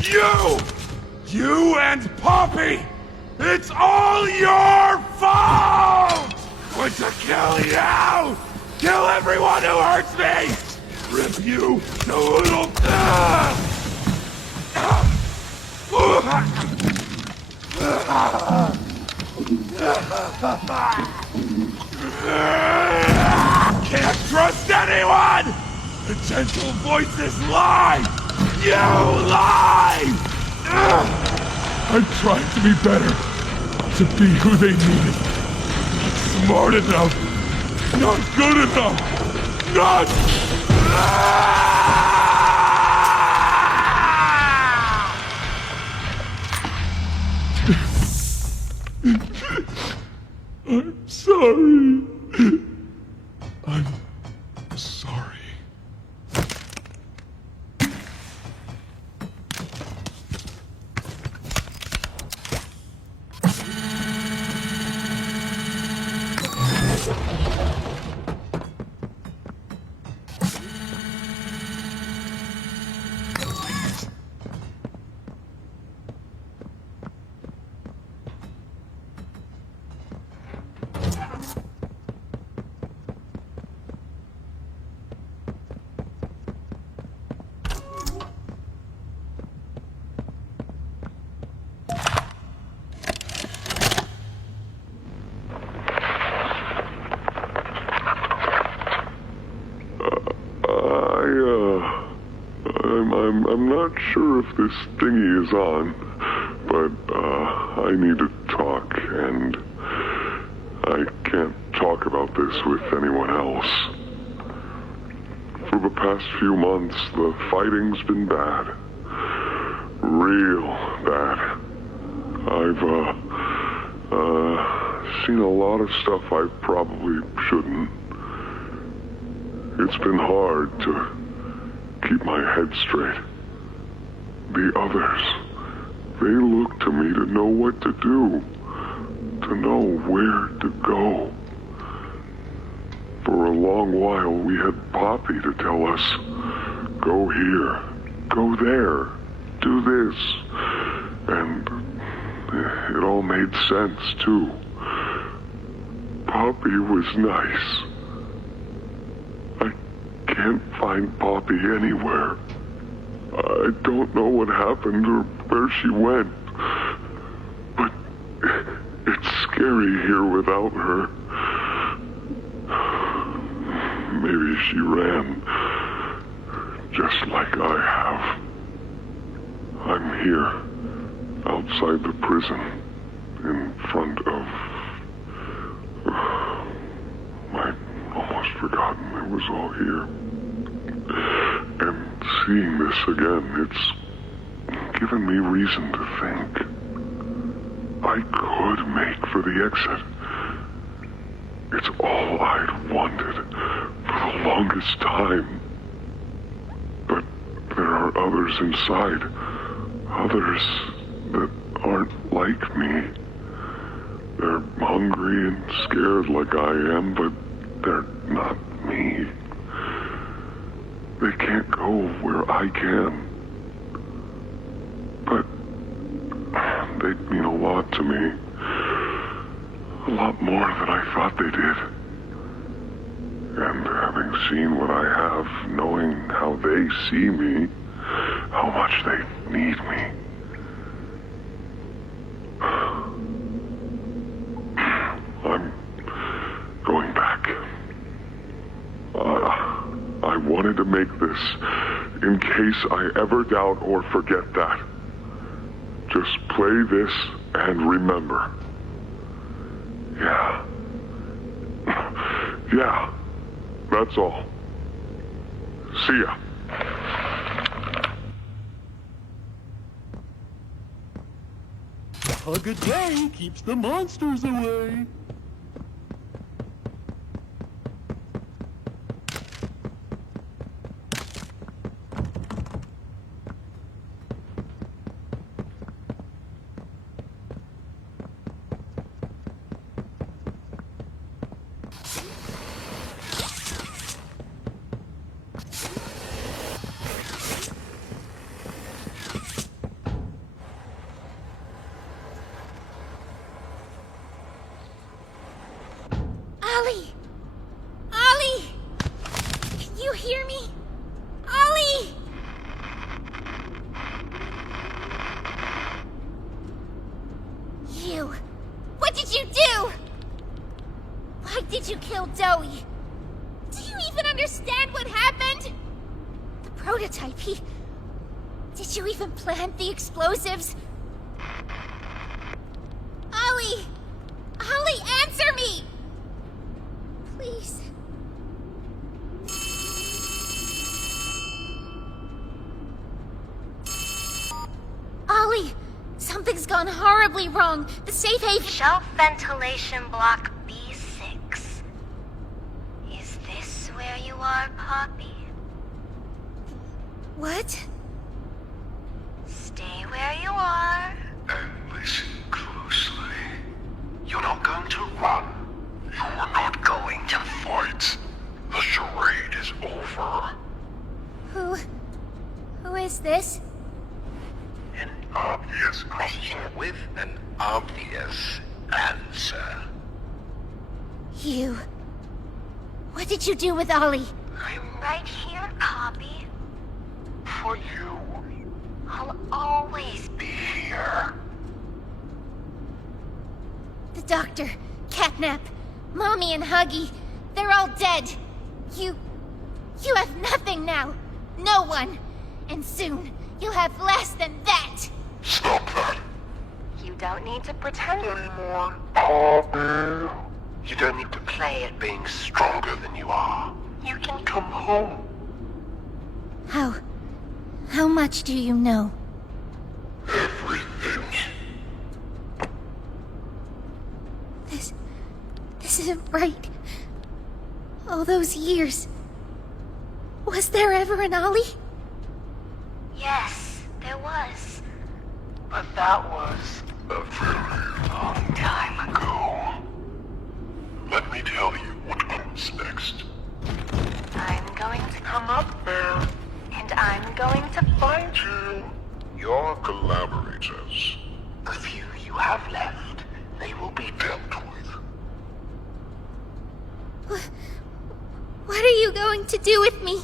You and Poppy! It's all your fault! Want to kill you! Kill everyone who hurts me! Rip you to little... Can't trust anyone! The gentle voices lie! You lie! I'm trying to be better. To be who they needed. Not smart enough. Not good enough. Not... I'm sorry. I'm sorry. I'm not sure if this thingy is on, but I need to talk, and I can't talk about this with anyone else. For the past few months, the fighting's been bad. Real bad. I've seen a lot of stuff I probably shouldn't. It's been hard to keep my head straight. The others, they look to me to know what to do, to know where to go. For a long while, we had Poppy to tell us, go here, go there, do this. And it all made sense, too. Poppy was nice. I can't find Poppy anywhere. I don't know what happened or where she went. But it's scary here without her. Maybe she ran, just like I have. I'm here, outside the prison, in front of... I'd almost forgotten it was all here. And seeing this again, it's given me reason to think. I could make for the exit. It's all I'd wanted for the longest time. But there are others inside. Others that aren't like me. They're hungry and scared like I am, but they're not me. They can't go where I can. But they mean a lot to me. A lot more than I thought they did. And having seen what I have, knowing how they see me, how much they need me. I'm going back. I wanted to make this in case I ever doubt or forget that. Just play this and remember. Yeah. Yeah. That's all. See ya. Hug a day keeps the monsters away. you kill Joey? Do you even understand what happened? The prototype, Did you even plant the explosives? Ollie! Ollie, answer me! Please. Ollie! Something's gone horribly wrong. The safe haven... Shelf ventilation block B6. Is this where you are, Poppy? What? Stay where you are. And listen closely. You're not going to run. You're not going to fight. The charade is over. Who is this? An obvious question with an obvious answer. You. What did you do with Ollie? I'm right here, Poppy. For you. I'll always be here. The doctor, Catnap, Mommy and Huggy, they're all dead. You have nothing now. No one. And soon, you'll have less than that. Stop that. You don't need to pretend anymore. Poppy. You don't need to play at being stronger than you are. You can come home. How much do you know? Everything. This isn't right. All those years. Was there ever an Ollie? Yes, there was. But that was a very long time ago. Let me tell you what comes next. I'm going to come up there. And I'm going to find you. Your collaborators. The few you have left, they will be dealt with. What are you going to do with me?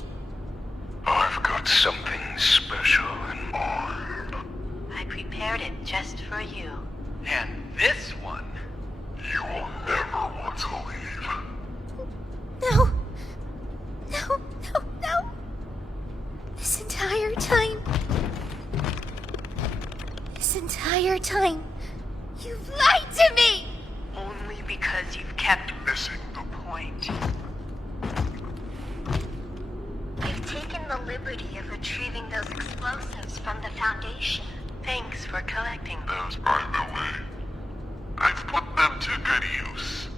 I've got something special in mind. I prepared it just for you. And this one, you will never want to leave. No. No, no, no. This entire time, you've lied to me! Only because you've kept missing the point. I've taken the liberty of retrieving those explosives from the Foundation. Thanks for collecting them. Those, by the way, I've put them to good use.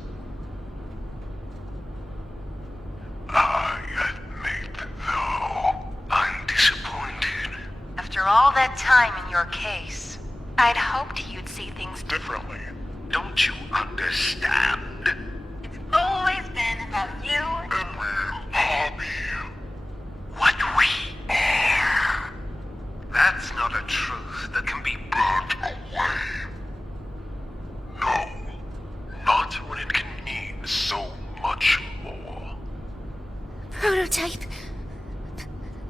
I admit, though, I'm disappointed. After all that time in your case, I'd hoped you'd see things differently. Don't you understand? It's always been about you and me, Hobby. What we are. That's not a truth that can be burnt away. No, not when it can mean so much more. Prototype.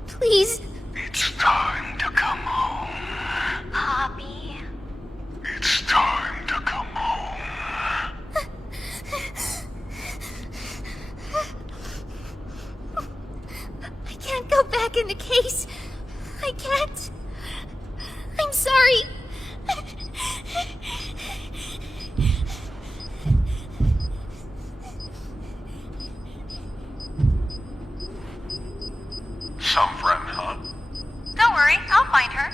Please. It's time to come home. Poppy. It's time to come home. I can't go back in the case. I can't. I'm sorry. Some friend, huh? Don't worry, I'll find her.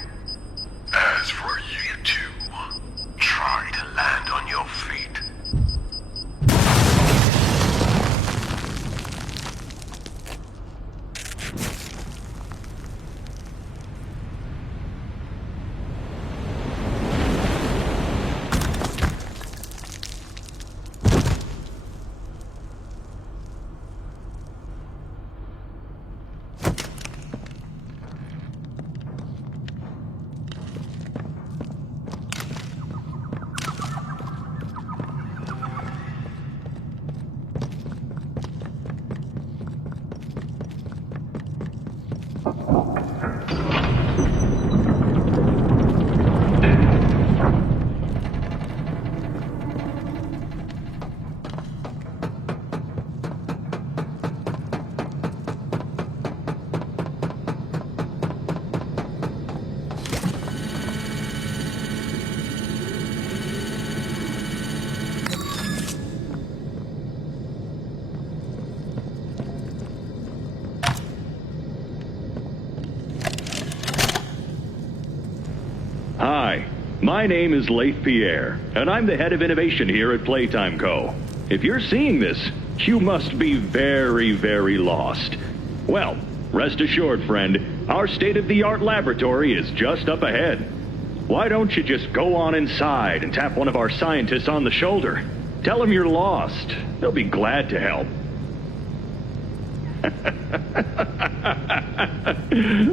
As for you two, try to land on your feet. My name is Leith Pierre, and I'm the head of innovation here at Playtime Co. If you're seeing this, you must be very, very lost. Well, rest assured, friend, our state-of-the-art laboratory is just up ahead. Why don't you just go on inside and tap one of our scientists on the shoulder? Tell them you're lost. They'll be glad to help.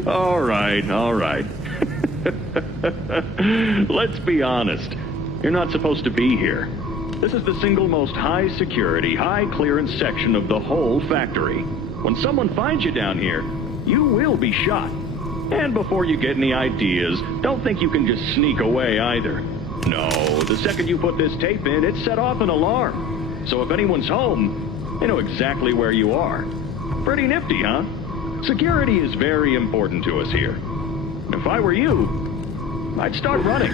All right. Let's be honest. You're not supposed to be here. This is the single most high-security, high-clearance section of the whole factory. When someone finds you down here, you will be shot. And before you get any ideas, don't think you can just sneak away either. No, the second you put this tape in, it set off an alarm. So if anyone's home, they know exactly where you are. Pretty nifty, huh? Security is very important to us here. If I were you, I'd start running.